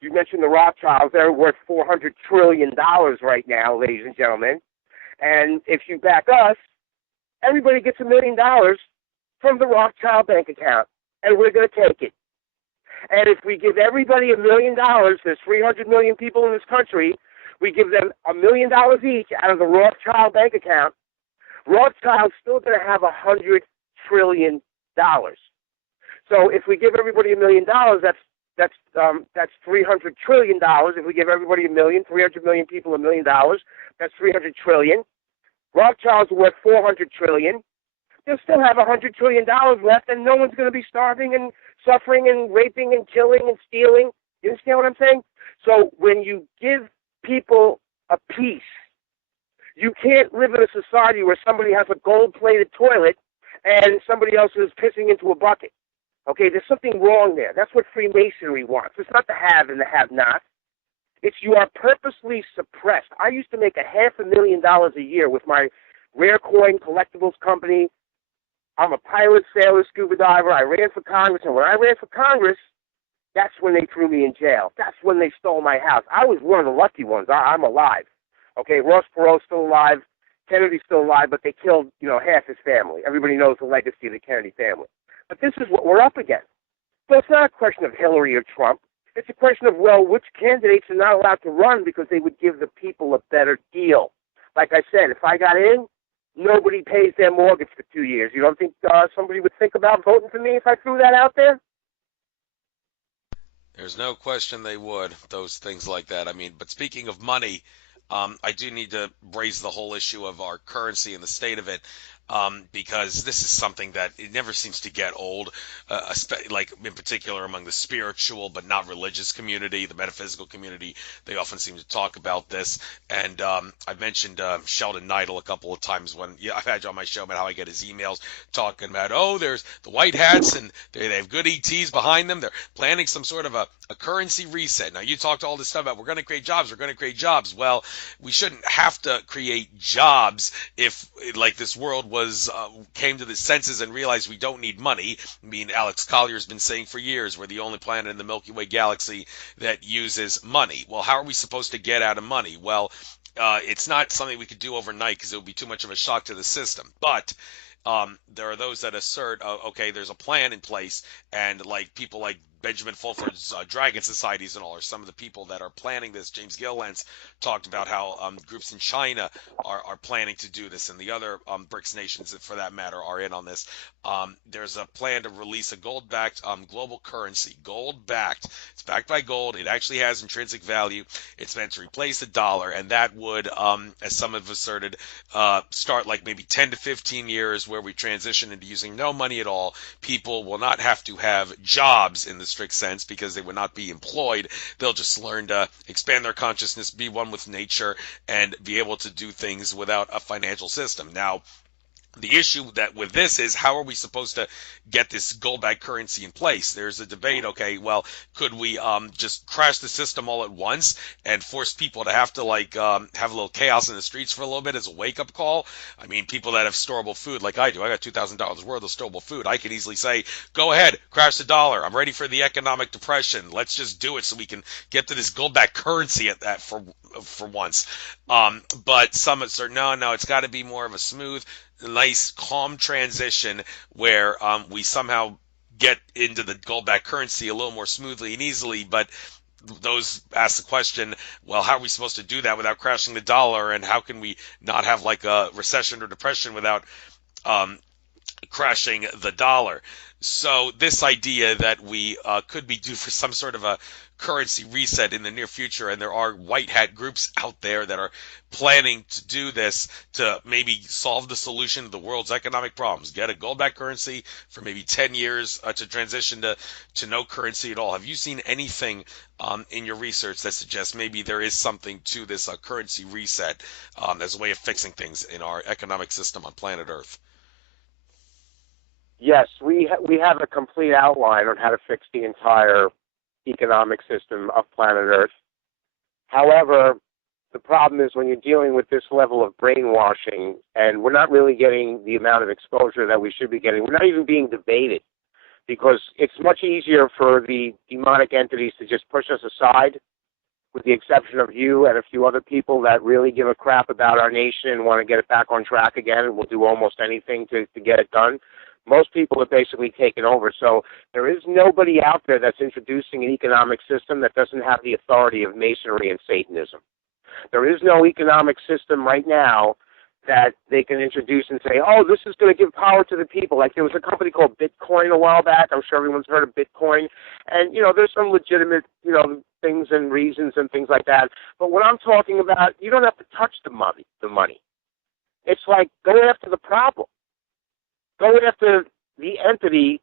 you mentioned the Rothschilds. They're worth $400 trillion right now, ladies and gentlemen. And if you back us, everybody gets $1 million from the Rothschild bank account, and we're going to take it. And if we give everybody $1 million, there's 300 million people in this country, we give them $1 million each out of the Rothschild bank account, Rothschild's still going to have $100 trillion. So if we give everybody $1 million, that's $300 trillion. If we give everybody 300 million people $1 million, that's 300 trillion. Rothschild's worth 400 trillion. They'll still have $100 trillion left, and no one's going to be starving and suffering and raping and killing and stealing. You understand what I'm saying? So when you give people a peace, you can't live in a society where somebody has a gold-plated toilet and somebody else is pissing into a bucket. Okay, there's something wrong there. That's what Freemasonry wants. It's not the have and the have-not. It's you are purposely suppressed. I used to make $500,000 a year with my rare coin collectibles company. I'm a pilot, sailor, scuba diver. I ran for Congress, and when I ran for Congress, that's when they threw me in jail. That's when they stole my house. I was one of the lucky ones. I'm alive. Okay, Ross Perot's still alive. Kennedy's still alive, but they killed, half his family. Everybody knows the legacy of the Kennedy family. But this is what we're up against. So it's not a question of Hillary or Trump. It's a question of, which candidates are not allowed to run because they would give the people a better deal. Like I said, if I got in, nobody pays their mortgage for 2 years. You don't think somebody would think about voting for me if I threw that out there? There's no question they would, those things like that. I mean, but speaking of money, I do need to raise the whole issue of our currency and the state of it, because this is something that it never seems to get old, like in particular among the spiritual but not religious community, the metaphysical community. They often seem to talk about this. And I've mentioned Sheldon Neidl a couple of times when I've had you on my show about how I get his emails talking about, there's the white hats and they have good ETs behind them. They're planning some sort of a currency reset. Now, you talked all this stuff about we're going to create jobs. We're going to create jobs. Well, we shouldn't have to create jobs if, like, this world came to the senses and realized we don't need money. I mean, Alex Collier's been saying for years we're the only planet in the Milky Way galaxy that uses money. Well, how are we supposed to get out of money? Well, it's not something we could do overnight because it would be too much of a shock to the system. But there are those that assert, okay, there's a plan in place, and like people like Benjamin Fulford's Dragon Societies and all are some of the people that are planning this. James Gilliland's talked about how groups in China are planning to do this, and the other BRICS nations, for that matter, are in on this. There's a plan to release a gold-backed global currency. Gold-backed. It's backed by gold. It actually has intrinsic value. It's meant to replace the dollar, and that would, as some have asserted, start like maybe 10 to 15 years where we transition into using no money at all. People will not have to have jobs in the strict sense because they would not be employed. They'll just learn to expand their consciousness, be one with nature, and be able to do things without a financial system. Now, the issue that with this is, how are we supposed to get this gold-backed currency in place? There's a debate. Okay, well, could we just crash the system all at once and force people to have to have a little chaos in the streets for a little bit as a wake-up call? I mean, people that have storable food like I do, I got $2,000 worth of storable food. I could easily say, go ahead, crash the dollar. I'm ready for the economic depression. Let's just do it so we can get to this gold-backed currency at that for once. But some are no, it's got to be more of a smooth, nice, calm transition where we somehow get into the gold-backed currency a little more smoothly and easily. But those ask the question, well, how are we supposed to do that without crashing the dollar? And how can we not have like a recession or depression without crashing the dollar? So this idea that we could be due for some sort of a currency reset in the near future, and there are white hat groups out there that are planning to do this to maybe solve the solution to the world's economic problems. Get a gold-backed currency for maybe 10 years to transition to no currency at all. Have you seen anything in your research that suggests maybe there is something to this currency reset as a way of fixing things in our economic system on planet Earth? Yes, we have a complete outline on how to fix the entire economic system of planet Earth. However, the problem is when you're dealing with this level of brainwashing, and we're not really getting the amount of exposure that we should be getting. We're not even being debated, because it's much easier for the demonic entities to just push us aside, with the exception of you and a few other people that really give a crap about our nation and want to get it back on track again, and will do almost anything to get it done. Most people are basically taken over. So there is nobody out there that's introducing an economic system that doesn't have the authority of Masonry and Satanism. There is no economic system right now that they can introduce and say, oh, this is going to give power to the people. Like there was a company called Bitcoin a while back. I'm sure everyone's heard of Bitcoin. And, there's some legitimate, things and reasons and things like that. But what I'm talking about, you don't have to touch the money. It's like, go after the problem. Go after the entity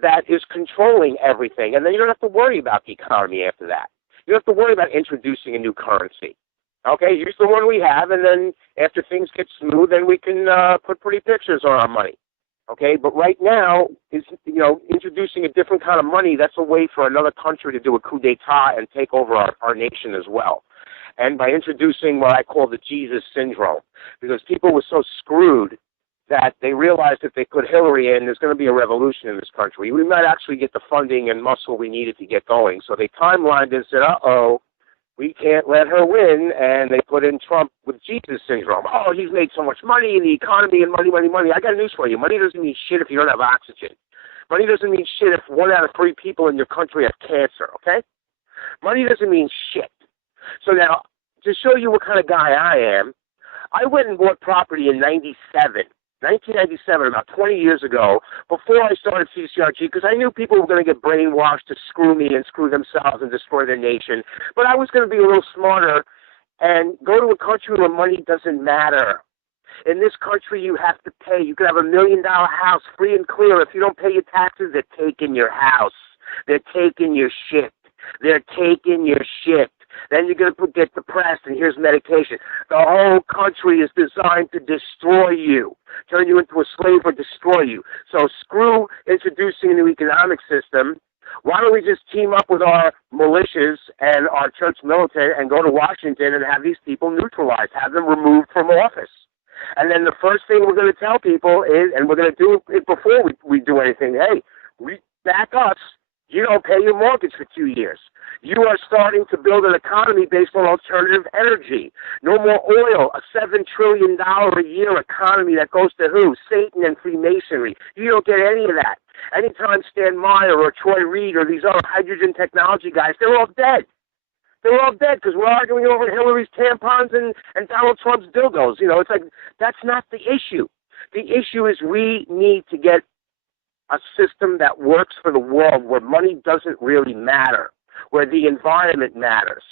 that is controlling everything, and then you don't have to worry about the economy after that. You don't have to worry about introducing a new currency. Okay, use the one we have, and then after things get smooth, then we can put pretty pictures on our money. Okay, but right now, introducing a different kind of money, that's a way for another country to do a coup d'etat and take over our nation as well. And by introducing what I call the Jesus syndrome, because people were so screwed that they realized if they put Hillary in, there's going to be a revolution in this country. We might actually get the funding and muscle we needed to get going. So they timelined and said, uh-oh, we can't let her win, and they put in Trump with Jesus syndrome. Oh, he's made so much money in the economy, and money, money, money. I got news for you. Money doesn't mean shit if you don't have oxygen. Money doesn't mean shit if 1 out of 3 people in your country have cancer, okay? Money doesn't mean shit. So now, to show you what kind of guy I am, I went and bought property in 1997, about 20 years ago, before I started CCRG, because I knew people were going to get brainwashed to screw me and screw themselves and destroy their nation. But I was going to be a little smarter and go to a country where money doesn't matter. In this country, you have to pay. You can have $1 million house free and clear. If you don't pay your taxes, they're taking your house. They're taking your shit. They're taking your shit. Then you're going to get depressed, and here's medication. The whole country is designed to destroy you, turn you into a slave or destroy you. So screw introducing a new economic system. Why don't we just team up with our militias and our church militant and go to Washington and have these people neutralized, have them removed from office? And then the first thing we're going to tell people is, and we're going to do it before we do anything, hey, back us. You don't pay your mortgage for 2 years. You are starting to build an economy based on alternative energy. No more oil, a $7 trillion a year economy that goes to who? Satan and Freemasonry. You don't get any of that. Anytime Stan Meyer or Troy Reed or these other hydrogen technology guys, they're all dead. They're all dead because we're arguing over Hillary's tampons and Donald Trump's dildos. It's like, that's not the issue. The issue is we need to get a system that works for the world where money doesn't really matter, where the environment matters.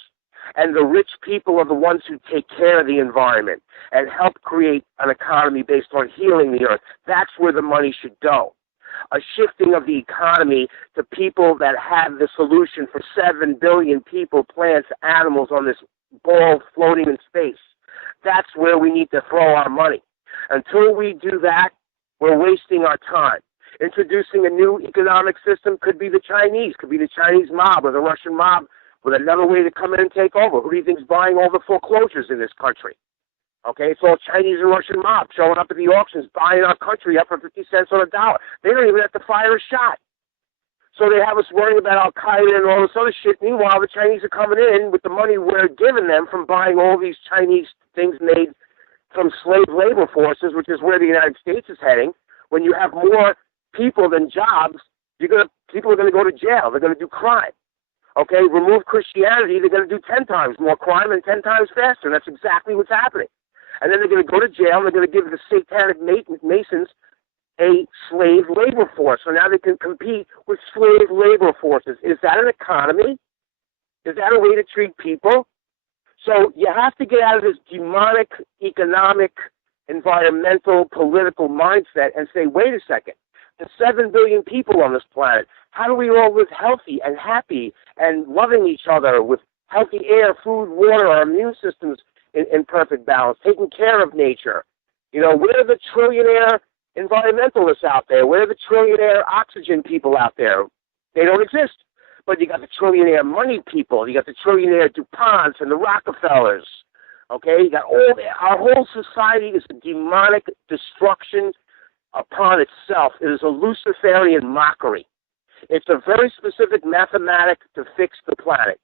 And the rich people are the ones who take care of the environment and help create an economy based on healing the earth. That's where the money should go. A shifting of the economy to people that have the solution for 7 billion people, plants, animals on this ball floating in space. That's where we need to throw our money. Until we do that, we're wasting our time. Introducing a new economic system could be the Chinese, mob or the Russian mob with another way to come in and take over. Who do you think is buying all the foreclosures in this country? Okay, it's all Chinese and Russian mob showing up at the auctions, buying our country up for 50 cents on a dollar. They don't even have to fire a shot. So they have us worrying about Al-Qaeda and all this other shit. Meanwhile, the Chinese are coming in with the money we're giving them from buying all these Chinese things made from slave labor forces, which is where the United States is heading. When you have more people than jobs, people are going to go to jail. They're going to do crime. Okay, remove Christianity, they're going to do 10 times more crime and 10 times faster. And that's exactly what's happening. And then they're going to go to jail, and they're going to give the satanic Masons a slave labor force. So now they can compete with slave labor forces. Is that an economy? Is that a way to treat people? So you have to get out of this demonic economic, environmental, political mindset and say, wait a second. There's 7 billion people on this planet. How do we all live healthy and happy and loving each other with healthy air, food, water, our immune systems in perfect balance, taking care of nature? You know, where are the trillionaire environmentalists out there? Where are the trillionaire oxygen people out there? They don't exist. But you got the trillionaire money people. You got the trillionaire DuPonts and the Rockefellers. Okay? You got our whole society is a demonic destruction upon itself. It is a Luciferian mockery. It's a very specific mathematic to fix the planet.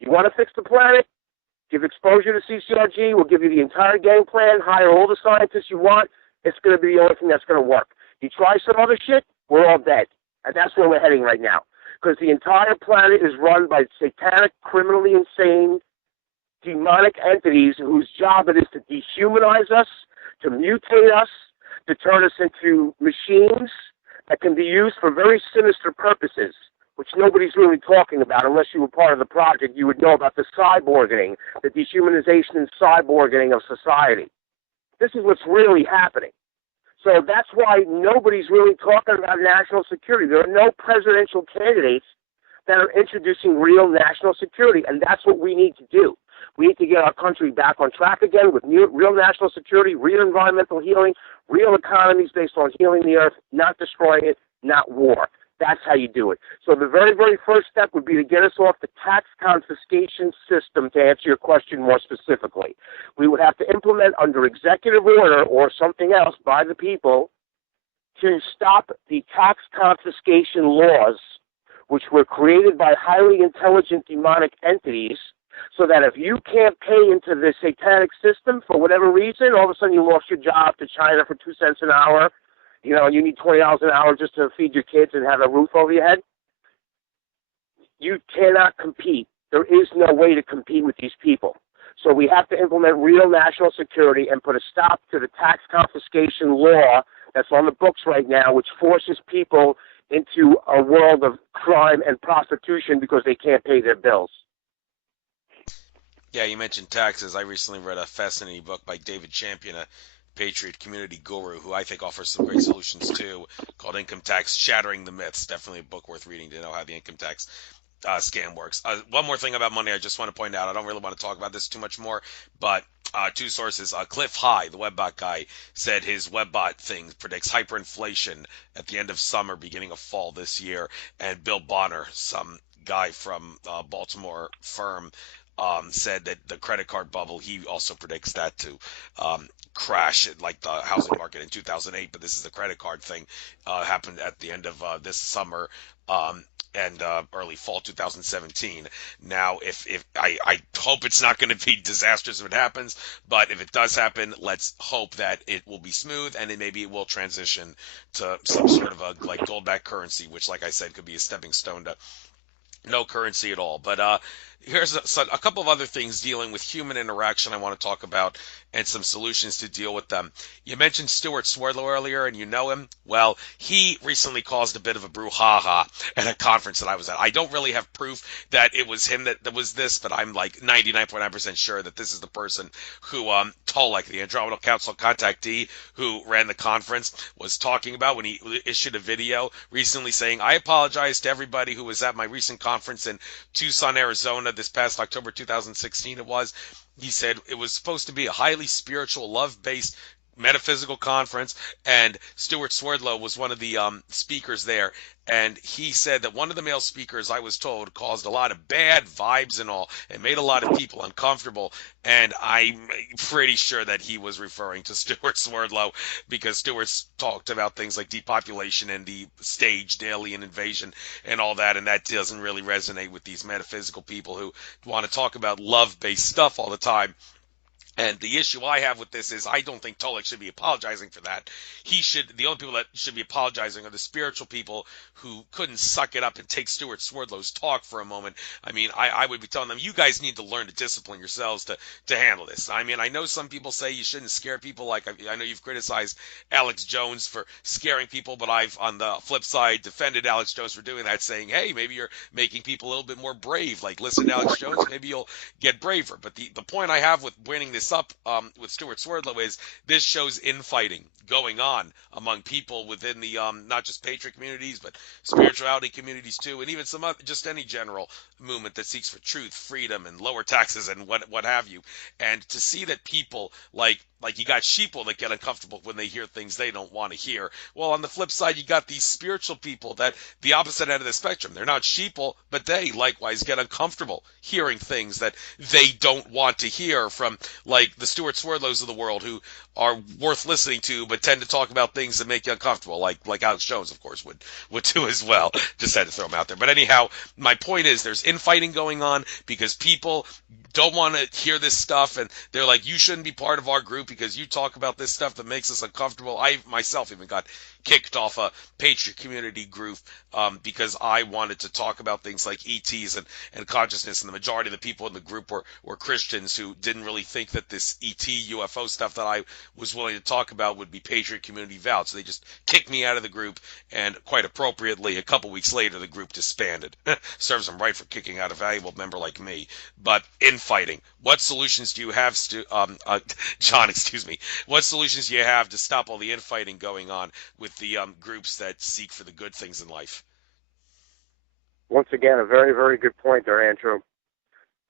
You want to fix the planet? Give exposure to CCRG. We'll give you the entire game plan. Hire all the scientists you want. It's going to be the only thing that's going to work. You try some other shit, we're all dead. And that's where we're heading right now. Because the entire planet is run by satanic, criminally insane, demonic entities whose job it is to dehumanize us, to mutate us, to turn us into machines that can be used for very sinister purposes, which nobody's really talking about. Unless you were part of the project, you would know about the cyborging, the dehumanization and cyborging of society. This is what's really happening. So that's why nobody's really talking about national security. There are no presidential candidates that are introducing real national security, and that's what we need to do. We need to get our country back on track again with real national security, real environmental healing, real economies based on healing the earth, not destroying it, not war. That's how you do it. So the very, very first step would be to get us off the tax confiscation system, to answer your question more specifically. We would have to implement under executive order or something else by the people to stop the tax confiscation laws, which were created by highly intelligent demonic entities, so that if you can't pay into the satanic system for whatever reason, all of a sudden you lost your job to China for 2 cents an hour, you know, you need $20 an hour just to feed your kids and have a roof over your head. You cannot compete. There is no way to compete with these people. So we have to implement real national security and put a stop to the tax confiscation law that's on the books right now, which forces people into a world of crime and prostitution because they can't pay their bills. Yeah, you mentioned taxes. I recently read a fascinating book by David Champion, a Patriot community guru, who I think offers some great solutions too, called Income Tax Shattering the Myths. Definitely a book worth reading to know how the income tax scam works. One more thing about money I just want to point out. I don't really want to talk about this too much more, but 2 sources. Cliff High, the webbot guy, said his webbot thing predicts hyperinflation at the end of summer, beginning of fall this year. And Bill Bonner, some guy from Baltimore firm, said that the credit card bubble, he also predicts that to crash it like the housing market in 2008, but this is the credit card thing, happened at the end of this summer and early fall 2017. Now, if I hope it's not going to be disastrous if it happens, but if it does happen, let's hope that it will be smooth and maybe it will transition to some sort of a like gold-backed currency, which, like I said, could be a stepping stone to no currency at all. But here's a couple of other things dealing with human interaction I want to talk about and some solutions to deal with them. You mentioned Stuart Swerdlow earlier, and you know him. Well, he recently caused a bit of a brouhaha at a conference that I was at. I don't really have proof that it was him that was this, but I'm like 99.9% sure that this is the person who Tolek, the Environmental Council contactee who ran the conference, was talking about when he issued a video recently saying, "I apologize to everybody who was at my recent conference in Tucson, Arizona this past October 2016 it was." He said it was supposed to be a highly spiritual, love-based metaphysical conference, and Stuart Swerdlow was one of the speakers there. And he said that one of the male speakers, I was told, caused a lot of bad vibes and all, and made a lot of people uncomfortable. And I'm pretty sure that he was referring to Stuart Swerdlow, because Stewart's talked about things like depopulation and the staged alien invasion and all that, and that doesn't really resonate with these metaphysical people who want to talk about love-based stuff all the time. And the issue I have with this is I don't think Tolek should be apologizing for that. The only people that should be apologizing are the spiritual people who couldn't suck it up and take Stuart Swerdlow's talk for a moment. I mean, I would be telling them, you guys need to learn to discipline yourselves to handle this. I mean, I know some people say you shouldn't scare people. Like, I know you've criticized Alex Jones for scaring people, but I've, on the flip side, defended Alex Jones for doing that, saying, hey, maybe you're making people a little bit more brave. Like, listen to Alex Jones, maybe you'll get braver. But the point I have with bringing this up with Stuart Swerdlow is this shows infighting going on among people within the not just patriot communities, but spirituality communities too, and even some other, just any general movement that seeks for truth, freedom, and lower taxes and what have you. And to see that people like you got sheeple that get uncomfortable when they hear things they don't want to hear. Well, on the flip side, you got these spiritual people that the opposite end of the spectrum. They're not sheeple, but they likewise get uncomfortable hearing things that they don't want to hear from, like the Stuart Swerdlows of the world, who are worth listening to, but tend to talk about things that make you uncomfortable, like Alex Jones, of course, would do as well. Just had to throw him out there. But anyhow, my point is there's infighting going on because people don't want to hear this stuff, and they're like, you shouldn't be part of our group because you talk about this stuff that makes us uncomfortable. I myself even got kicked off a Patriot community group because I wanted to talk about things like ETs and consciousness, and the majority of the people in the group were Christians who didn't really think that this ET UFO stuff that I was willing to talk about would be Patriot community valid. So they just kicked me out of the group, and quite appropriately, a couple weeks later, the group disbanded. Serves them right for kicking out a valuable member like me. But infighting, what solutions do you have, John, excuse me, what solutions do you have to stop all the infighting going on with the groups that seek for the good things in life? Once again, a very, very good point there, Andrew.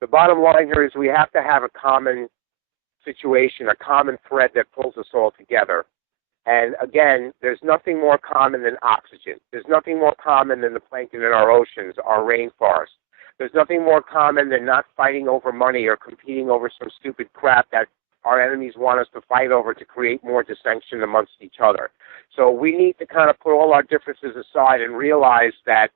The bottom line here is we have to have a common situation, a common thread that pulls us all together. And again, there's nothing more common than oxygen. There's nothing more common than the plankton in our oceans, our rainforests. There's nothing more common than not fighting over money or competing over some stupid crap that our enemies want us to fight over to create more dissension amongst each other. So we need to kind of put all our differences aside and realize that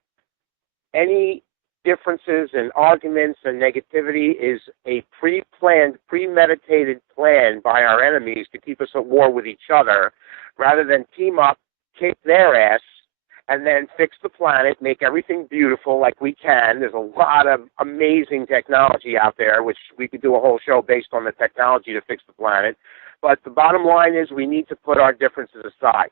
any differences and arguments and negativity is a pre-planned, premeditated plan by our enemies to keep us at war with each other, rather than team up, kick their ass, and then fix the planet, make everything beautiful like we can. There's a lot of amazing technology out there, which we could do a whole show based on the technology to fix the planet. But the bottom line is we need to put our differences aside.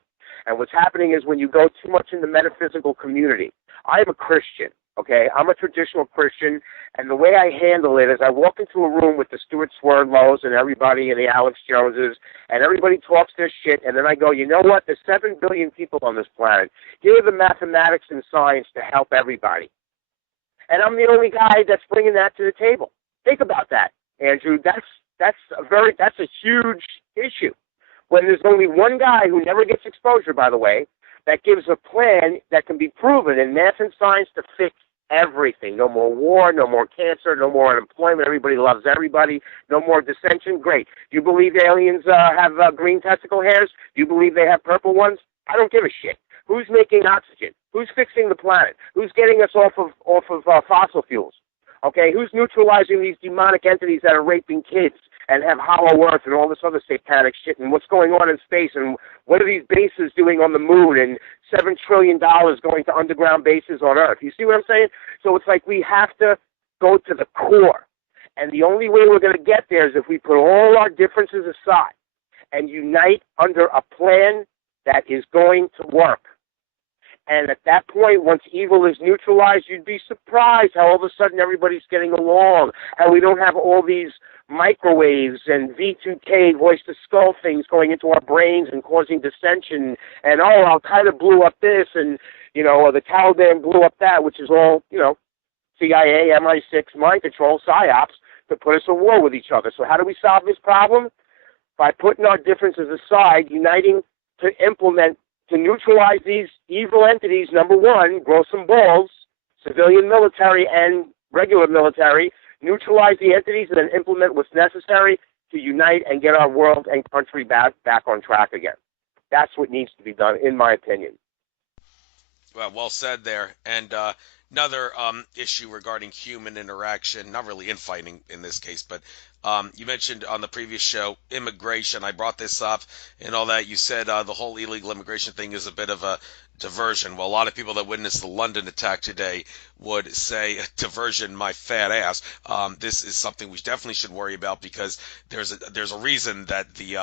And what's happening is when you go too much in the metaphysical community, I'm a Christian, okay? I'm a traditional Christian, and the way I handle it is I walk into a room with the Stuart Swerdlows and everybody and the Alex Joneses, and everybody talks their shit, and then I go, you know what? There's 7 billion people on this planet. Here are the mathematics and science to help everybody. And I'm the only guy that's bringing that to the table. Think about that, Andrew. That's a huge issue. When there's only one guy who never gets exposure, by the way, that gives a plan that can be proven in math and science to fix everything. No more war, no more cancer, no more unemployment. Everybody loves everybody. No more dissension. Great. Do you believe aliens have green testicle hairs? Do you believe they have purple ones? I don't give a shit. Who's making oxygen? Who's fixing the planet? Who's getting us off of fossil fuels? Okay, who's neutralizing these demonic entities that are raping kids and have hollow earth and all this other satanic shit, and what's going on in space, and what are these bases doing on the moon, and $7 trillion going to underground bases on Earth? You see what I'm saying? So it's like we have to go to the core. And the only way we're going to get there is if we put all our differences aside and unite under a plan that is going to work. And at that point, once evil is neutralized, you'd be surprised how all of a sudden everybody's getting along, and we don't have all these microwaves and V2K voice-to-skull things going into our brains and causing dissension, and, oh, Al-Qaeda blew up this, and, you know, or the Taliban blew up that, which is all, you know, CIA, MI6, mind control, PSYOPs, to put us at war with each other. So how do we solve this problem? by putting our differences aside, uniting to implement, to neutralize these evil entities, number one, grow some balls, civilian military and regular military, neutralize the entities and then implement what's necessary to unite and get our world and country back on track again. That's what needs to be done, in my opinion. Well said there. And another issue regarding human interaction, not really infighting in this case, but you mentioned on the previous show immigration. I brought this up and all that. You said the whole illegal immigration thing is a bit of a diversion. Well, a lot of people that witnessed the London attack today would say, diversion, my fat ass. This is something we definitely should worry about, because there's a reason that the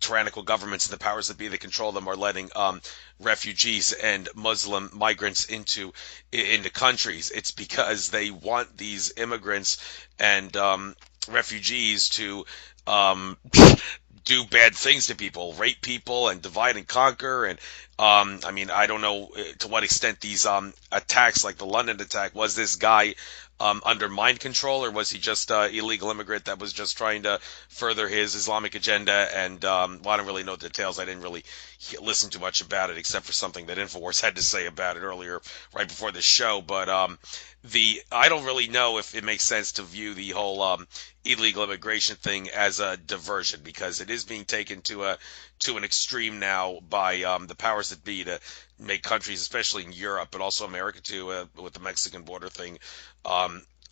tyrannical governments and the powers that be that control them are letting refugees and Muslim migrants into countries. It's because they want these immigrants and refugees to do bad things to people, rape people, and divide and conquer. And I mean, I don't know to what extent these attacks, like the London attack, was this guy under mind control, or was he just an illegal immigrant that was just trying to further his Islamic agenda? And well, I don't really know the details. I didn't really listen too much about it, except for something that InfoWars had to say about it earlier, right before this show. But I don't really know if it makes sense to view the whole illegal immigration thing as a diversion, because it is being taken to an extreme now by the powers that be to make countries, especially in Europe, but also America too, with the Mexican border thing,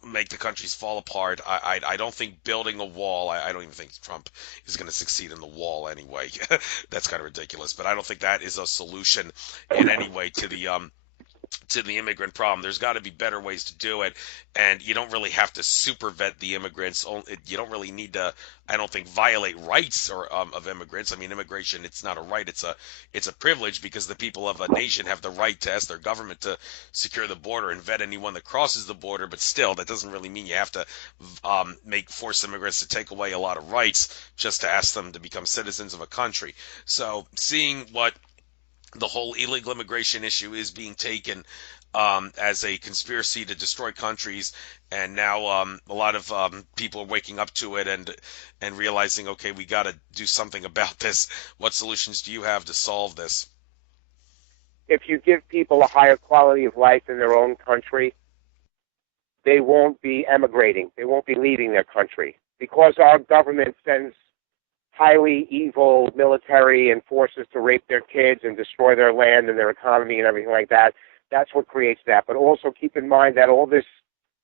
make the countries fall apart. I don't think building a wall, I don't even think Trump is going to succeed in the wall anyway. That's kind of ridiculous, but I don't think that is a solution in any way to the immigrant problem. There's got to be better ways to do it, and you don't really have to super vet the immigrants. You don't really need to, I don't think, violate rights of immigrants. I mean, immigration, it's not a right, it's a privilege, because the people of a nation have the right to ask their government to secure the border and vet anyone that crosses the border. But still, that doesn't really mean you have to force immigrants to take away a lot of rights just to ask them to become citizens of a country. So seeing what the whole illegal immigration issue is being taken as a conspiracy to destroy countries, and now a lot of people are waking up to it and realizing, okay, we got to do something about this. What solutions do you have to solve this? If you give people a higher quality of life in their own country, they won't be emigrating. They won't be leaving their country, because our government sends highly evil military and forces to rape their kids and destroy their land and their economy and everything like that. That's what creates that. But also keep in mind that all this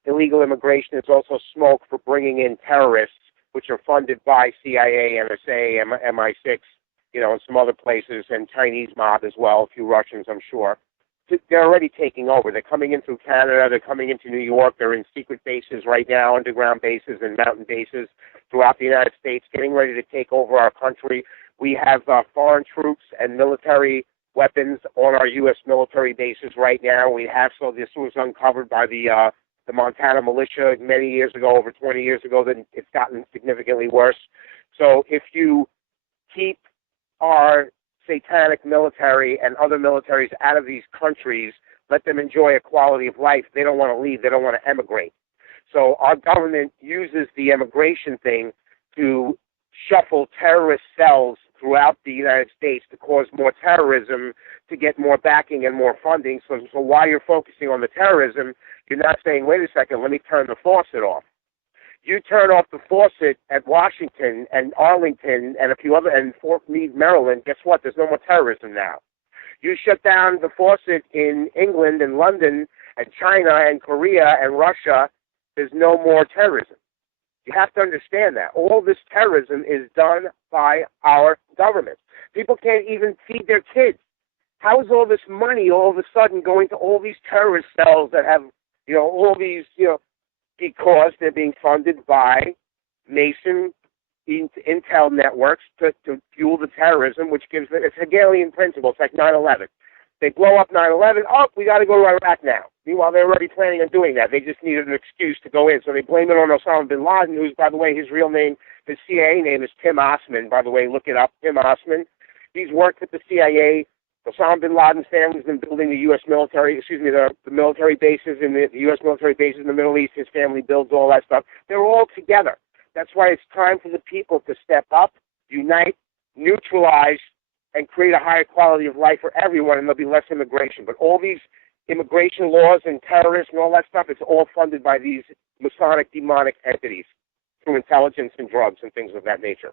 illegal immigration is also smoke for bringing in terrorists, which are funded by CIA, NSA, MI6, and some other places, and Chinese mob as well, a few Russians, I'm sure. They're already taking over. They're coming in through Canada. They're coming into New York. They're in secret bases right now, underground bases and mountain bases throughout the United States, getting ready to take over our country. We have foreign troops and military weapons on our U.S. military bases right now. So this was uncovered by the Montana militia many years ago, over 20 years ago. Then it's gotten significantly worse. So if you keep our satanic military and other militaries out of these countries, let them enjoy a quality of life, they don't want to leave, they don't want to emigrate. So our government uses the immigration thing to shuffle terrorist cells throughout the United States to cause more terrorism, to get more backing and more funding. So while you're focusing on the terrorism, you're not saying, wait a second, let me turn the faucet off. You turn off the faucet at Washington and Arlington and a few other, and Fort Meade, Maryland, guess what? There's no more terrorism now. You shut down the faucet in England and London and China and Korea and Russia, there's no more terrorism. You have to understand that. All this terrorism is done by our government. People can't even feed their kids. How is all this money all of a sudden going to all these terrorist cells that have, all these, because they're being funded by Mason intel networks to fuel the terrorism, which gives them, it's Hegelian principle. It's like 9/11. They blow up 9/11. Oh, we got to go to Iraq now. Meanwhile, they're already planning on doing that. They just needed an excuse to go in. So they blame it on Osama bin Laden, who's, by the way, his real name, his CIA name is Tim Osman. By the way, look it up, Tim Osman. He's worked at the CIA. Osama bin Laden's family's been building the U.S. military, the military bases in the U.S. military bases in the Middle East. His family builds all that stuff. They're all together. That's why it's time for the people to step up, unite, neutralize, and create a higher quality of life for everyone, and there'll be less immigration. But all these immigration laws and terrorists and all that stuff, it's all funded by these Masonic, demonic entities through intelligence and drugs and things of that nature.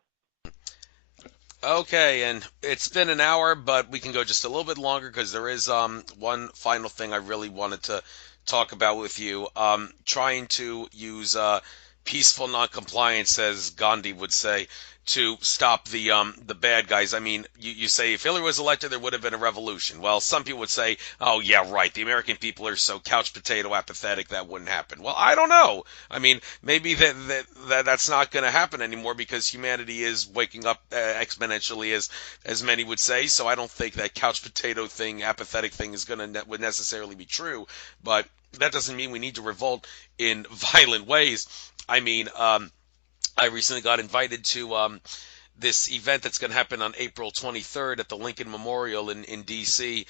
Okay, and it's been an hour, but we can go just a little bit longer because there is one final thing I really wanted to talk about with you. Trying to use peaceful noncompliance, as Gandhi would say, to stop the bad guys. I mean, you say if Hillary was elected, there would have been a revolution. Well, some people would say, oh, yeah, right, the American people are so couch potato apathetic that wouldn't happen. Well, I don't know. I mean, maybe that's not going to happen anymore because humanity is waking up exponentially, as many would say. So I don't think that couch potato thing, apathetic thing, is would necessarily be true. But that doesn't mean we need to revolt in violent ways. I mean, I recently got invited to this event that's going to happen on April 23rd at the Lincoln Memorial in D.C.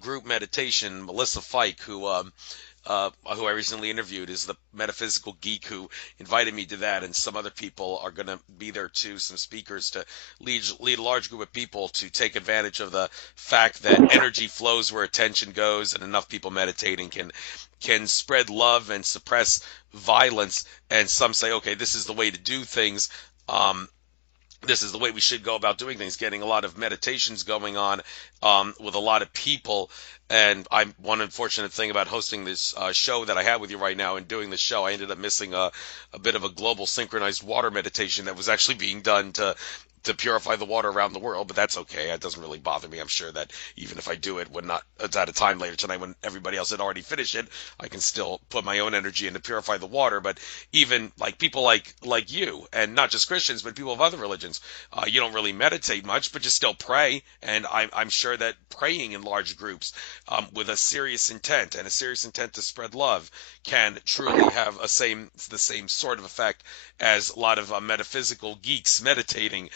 Group meditation. Melissa Fike, who I recently interviewed, is the metaphysical geek who invited me to that, and some other people are going to be there too, some speakers to lead a large group of people to take advantage of the fact that energy flows where attention goes, and enough people meditating can spread love and suppress violence. And some say, okay, this is the way to do things. This is the way we should go about doing things, getting a lot of meditations going on with a lot of people. And one unfortunate thing about hosting this show that I have with you right now and doing this show, I ended up missing a bit of a global synchronized water meditation that was actually being done to purify the water around the world, but that's okay. It doesn't really bother me. I'm sure that even if I do it it's at a time later tonight when everybody else had already finished it, I can still put my own energy in to purify the water. But even like people like you, and not just Christians, but people of other religions, you don't really meditate much, but you still pray. And I'm sure that praying in large groups with a serious intent and a serious intent to spread love can truly have the same sort of effect as a lot of metaphysical geeks meditating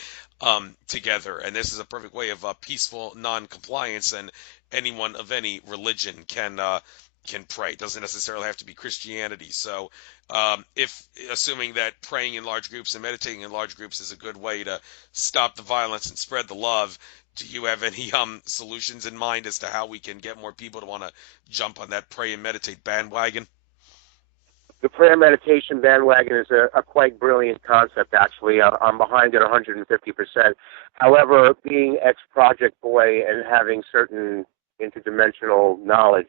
together. And this is a perfect way of peaceful non-compliance, and anyone of any religion can pray. It doesn't necessarily have to be Christianity. So if assuming that praying in large groups and meditating in large groups is a good way to stop the violence and spread the love, do you have any solutions in mind as to how we can get more people to want to jump on that pray and meditate bandwagon? The prayer meditation bandwagon is a quite brilliant concept, actually. I'm behind it 150%. However, being ex-project boy and having certain interdimensional knowledge,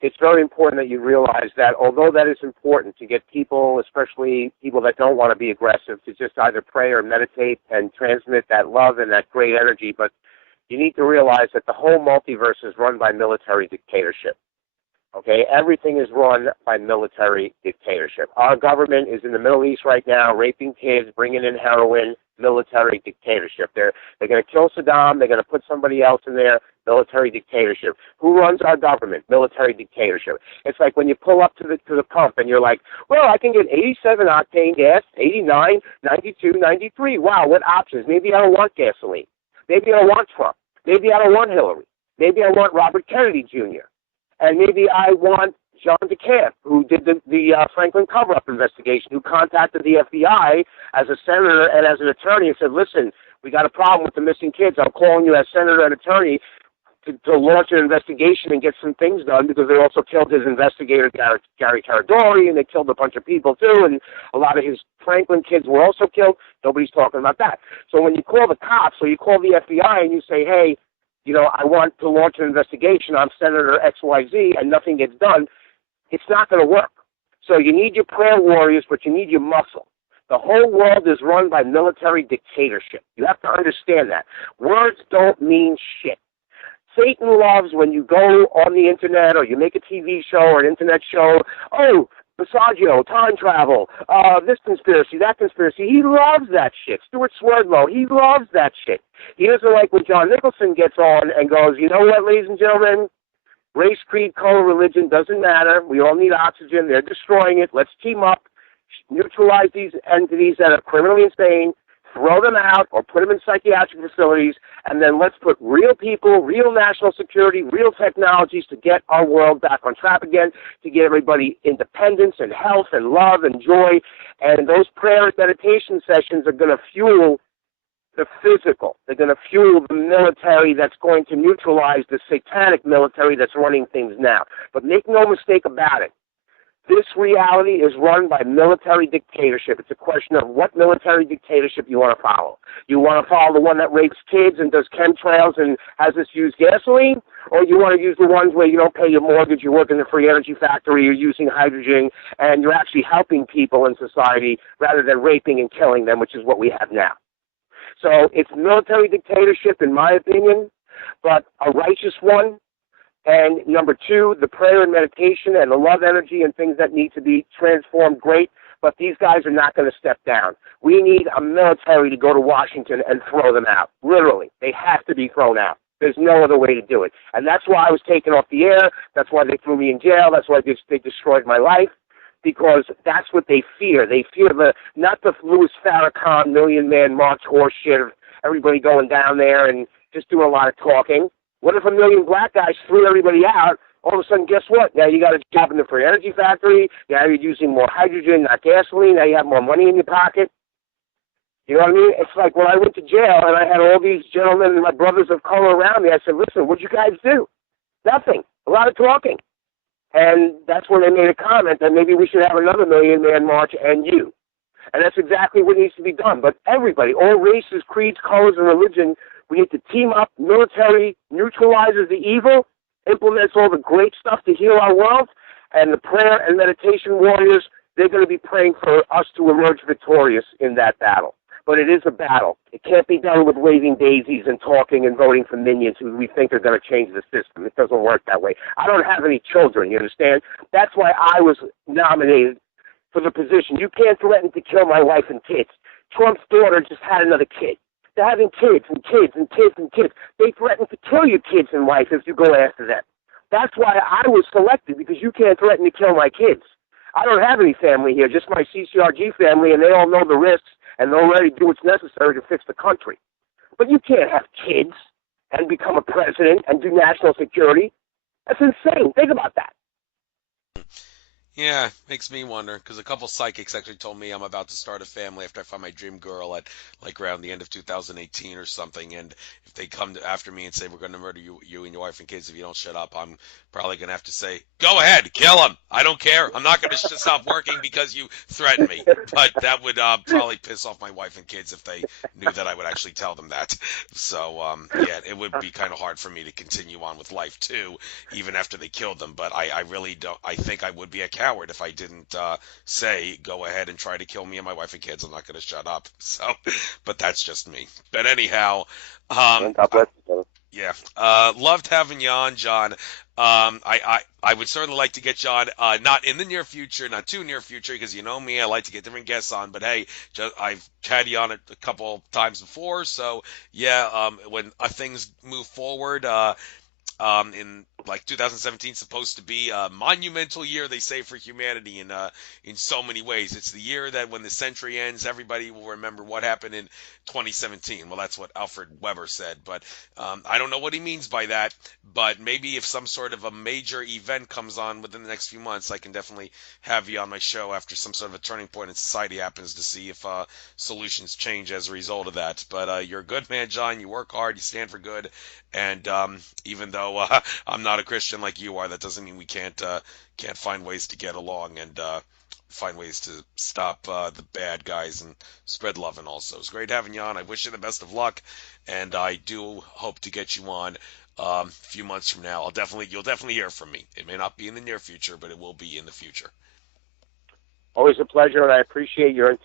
it's very important that you realize that although that is important to get people, especially people that don't want to be aggressive, to just either pray or meditate and transmit that love and that great energy, but you need to realize that the whole multiverse is run by military dictatorship. Okay, everything is run by military dictatorship. Our government is in the Middle East right now, raping kids, bringing in heroin, military dictatorship. They're going to kill Saddam. They're going to put somebody else in there, military dictatorship. Who runs our government? Military dictatorship. It's like when you pull up to the pump and you're like, well, I can get 87 octane gas, 89, 92, 93. Wow, what options? Maybe I don't want gasoline. Maybe I don't want Trump. Maybe I don't want Hillary. Maybe I want Robert Kennedy Jr. And maybe I want John DeCamp, who did the Franklin cover-up investigation, who contacted the FBI as a senator and as an attorney and said, listen, we got a problem with the missing kids. I'm calling you as senator and attorney to launch an investigation and get some things done, because they also killed his investigator, Gary Caradori, and they killed a bunch of people too, and a lot of his Franklin kids were also killed. Nobody's talking about that. So when you call the cops or you call the FBI and you say, hey, you know, I want to launch an investigation on Senator XYZ, and nothing gets done, it's not going to work. So you need your prayer warriors, but you need your muscle. The whole world is run by military dictatorship. You have to understand that. Words don't mean shit. Satan loves when you go on the internet or you make a TV show or an internet show, oh, Massaggio, time travel, this conspiracy, that conspiracy. He loves that shit. Stuart Swerdlow, he loves that shit. He doesn't like when John Nicholson gets on and goes, you know what, ladies and gentlemen, race, creed, color, religion doesn't matter. We all need oxygen. They're destroying it. Let's team up, neutralize these entities that are criminally insane, throw them out or put them in psychiatric facilities, and then let's put real people, real national security, real technologies to get our world back on track again, to get everybody independence and health and love and joy. And those prayer and meditation sessions are going to fuel the physical. They're going to fuel the military that's going to neutralize the satanic military that's running things now. But make no mistake about it. This reality is run by military dictatorship. It's a question of what military dictatorship you want to follow. You want to follow the one that rapes kids and does chemtrails and has us use gasoline, or you want to use the ones where you don't pay your mortgage, you work in the free energy factory, you're using hydrogen, and you're actually helping people in society rather than raping and killing them, which is what we have now. So it's military dictatorship, in my opinion, but a righteous one. And number two, the prayer and meditation and the love energy and things that need to be transformed, great. But these guys are not going to step down. We need a military to go to Washington and throw them out. Literally, they have to be thrown out. There's no other way to do it. And that's why I was taken off the air. That's why they threw me in jail. That's why they destroyed my life. Because that's what they fear. They fear not the Louis Farrakhan million-man march horse shit of everybody going down there and just doing a lot of talking. What if a million black guys threw everybody out? All of a sudden, guess what? Now you got a job in the free energy factory. Now you're using more hydrogen, not gasoline. Now you have more money in your pocket. You know what I mean? It's like when I went to jail and I had all these gentlemen and my brothers of color around me, I said, listen, what'd you guys do? Nothing. A lot of talking. And that's when they made a comment that maybe we should have another million-man march and you. And that's exactly what needs to be done. But everybody, all races, creeds, colors, and religion, we need to team up. Military neutralizes the evil, implements all the great stuff to heal our world, and the prayer and meditation warriors, they're going to be praying for us to emerge victorious in that battle. But it is a battle. It can't be done with waving daisies and talking and voting for minions who we think are going to change the system. It doesn't work that way. I don't have any children, you understand? That's why I was nominated for the position. You can't threaten to kill my wife and kids. Trump's daughter just had another kid. They're having kids and kids and kids and kids. They threaten to kill your kids and wife if you go after them. That's why I was selected, because you can't threaten to kill my kids. I don't have any family here, just my CCRG family, and they all know the risks, and they'll already do what's necessary to fix the country. But you can't have kids and become a president and do national security. That's insane. Think about that. Yeah, makes me wonder, because a couple psychics actually told me I'm about to start a family after I find my dream girl at like around the end of 2018 or something. And if they come after me and say, we're going to murder you and your wife and kids if you don't shut up, I'm probably going to have to say, go ahead, kill him. I don't care. I'm not going to stop working because you threatened me. But that would probably piss off my wife and kids if they knew that I would actually tell them that. So, yeah, it would be kind of hard for me to continue on with life too, even after they killed them. But I really don't. I think I would be a coward if I didn't say, go ahead and try to kill me and my wife and kids. I'm not going to shut up. So, but that's just me. But anyhow, God bless you. yeah, loved having you on, John. I would certainly like to get you on, not in the near future, not too near future, because you know me, I like to get different guests on. But hey, I've had you on a couple times before, so yeah, when things move forward, in like 2017 supposed to be a monumental year, they say, for humanity in so many ways. It's the year that when the century ends, everybody will remember what happened in 2017. Well, that's what Alfred Weber said, but I don't know what he means by that. But maybe if some sort of a major event comes on within the next few months, I can definitely have you on my show after some sort of a turning point in society happens, to see if solutions change as a result of that. But you're a good man, John. You work hard. You stand for good. And even though I'm not a Christian like you are, that doesn't mean we can't find ways to get along and find ways to stop the bad guys and spread love. And also, it's great having you on. I wish you the best of luck, and I do hope to get you on a few months from now. You'll definitely hear from me. It may not be in the near future, but it will be in the future. Always a pleasure, and I appreciate your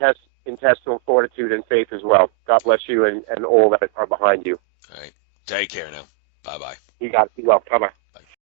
intestinal fortitude and faith as well. God bless you and all that are behind you. All right. Take care now. Bye-bye. You got it. Be well. Bye-bye.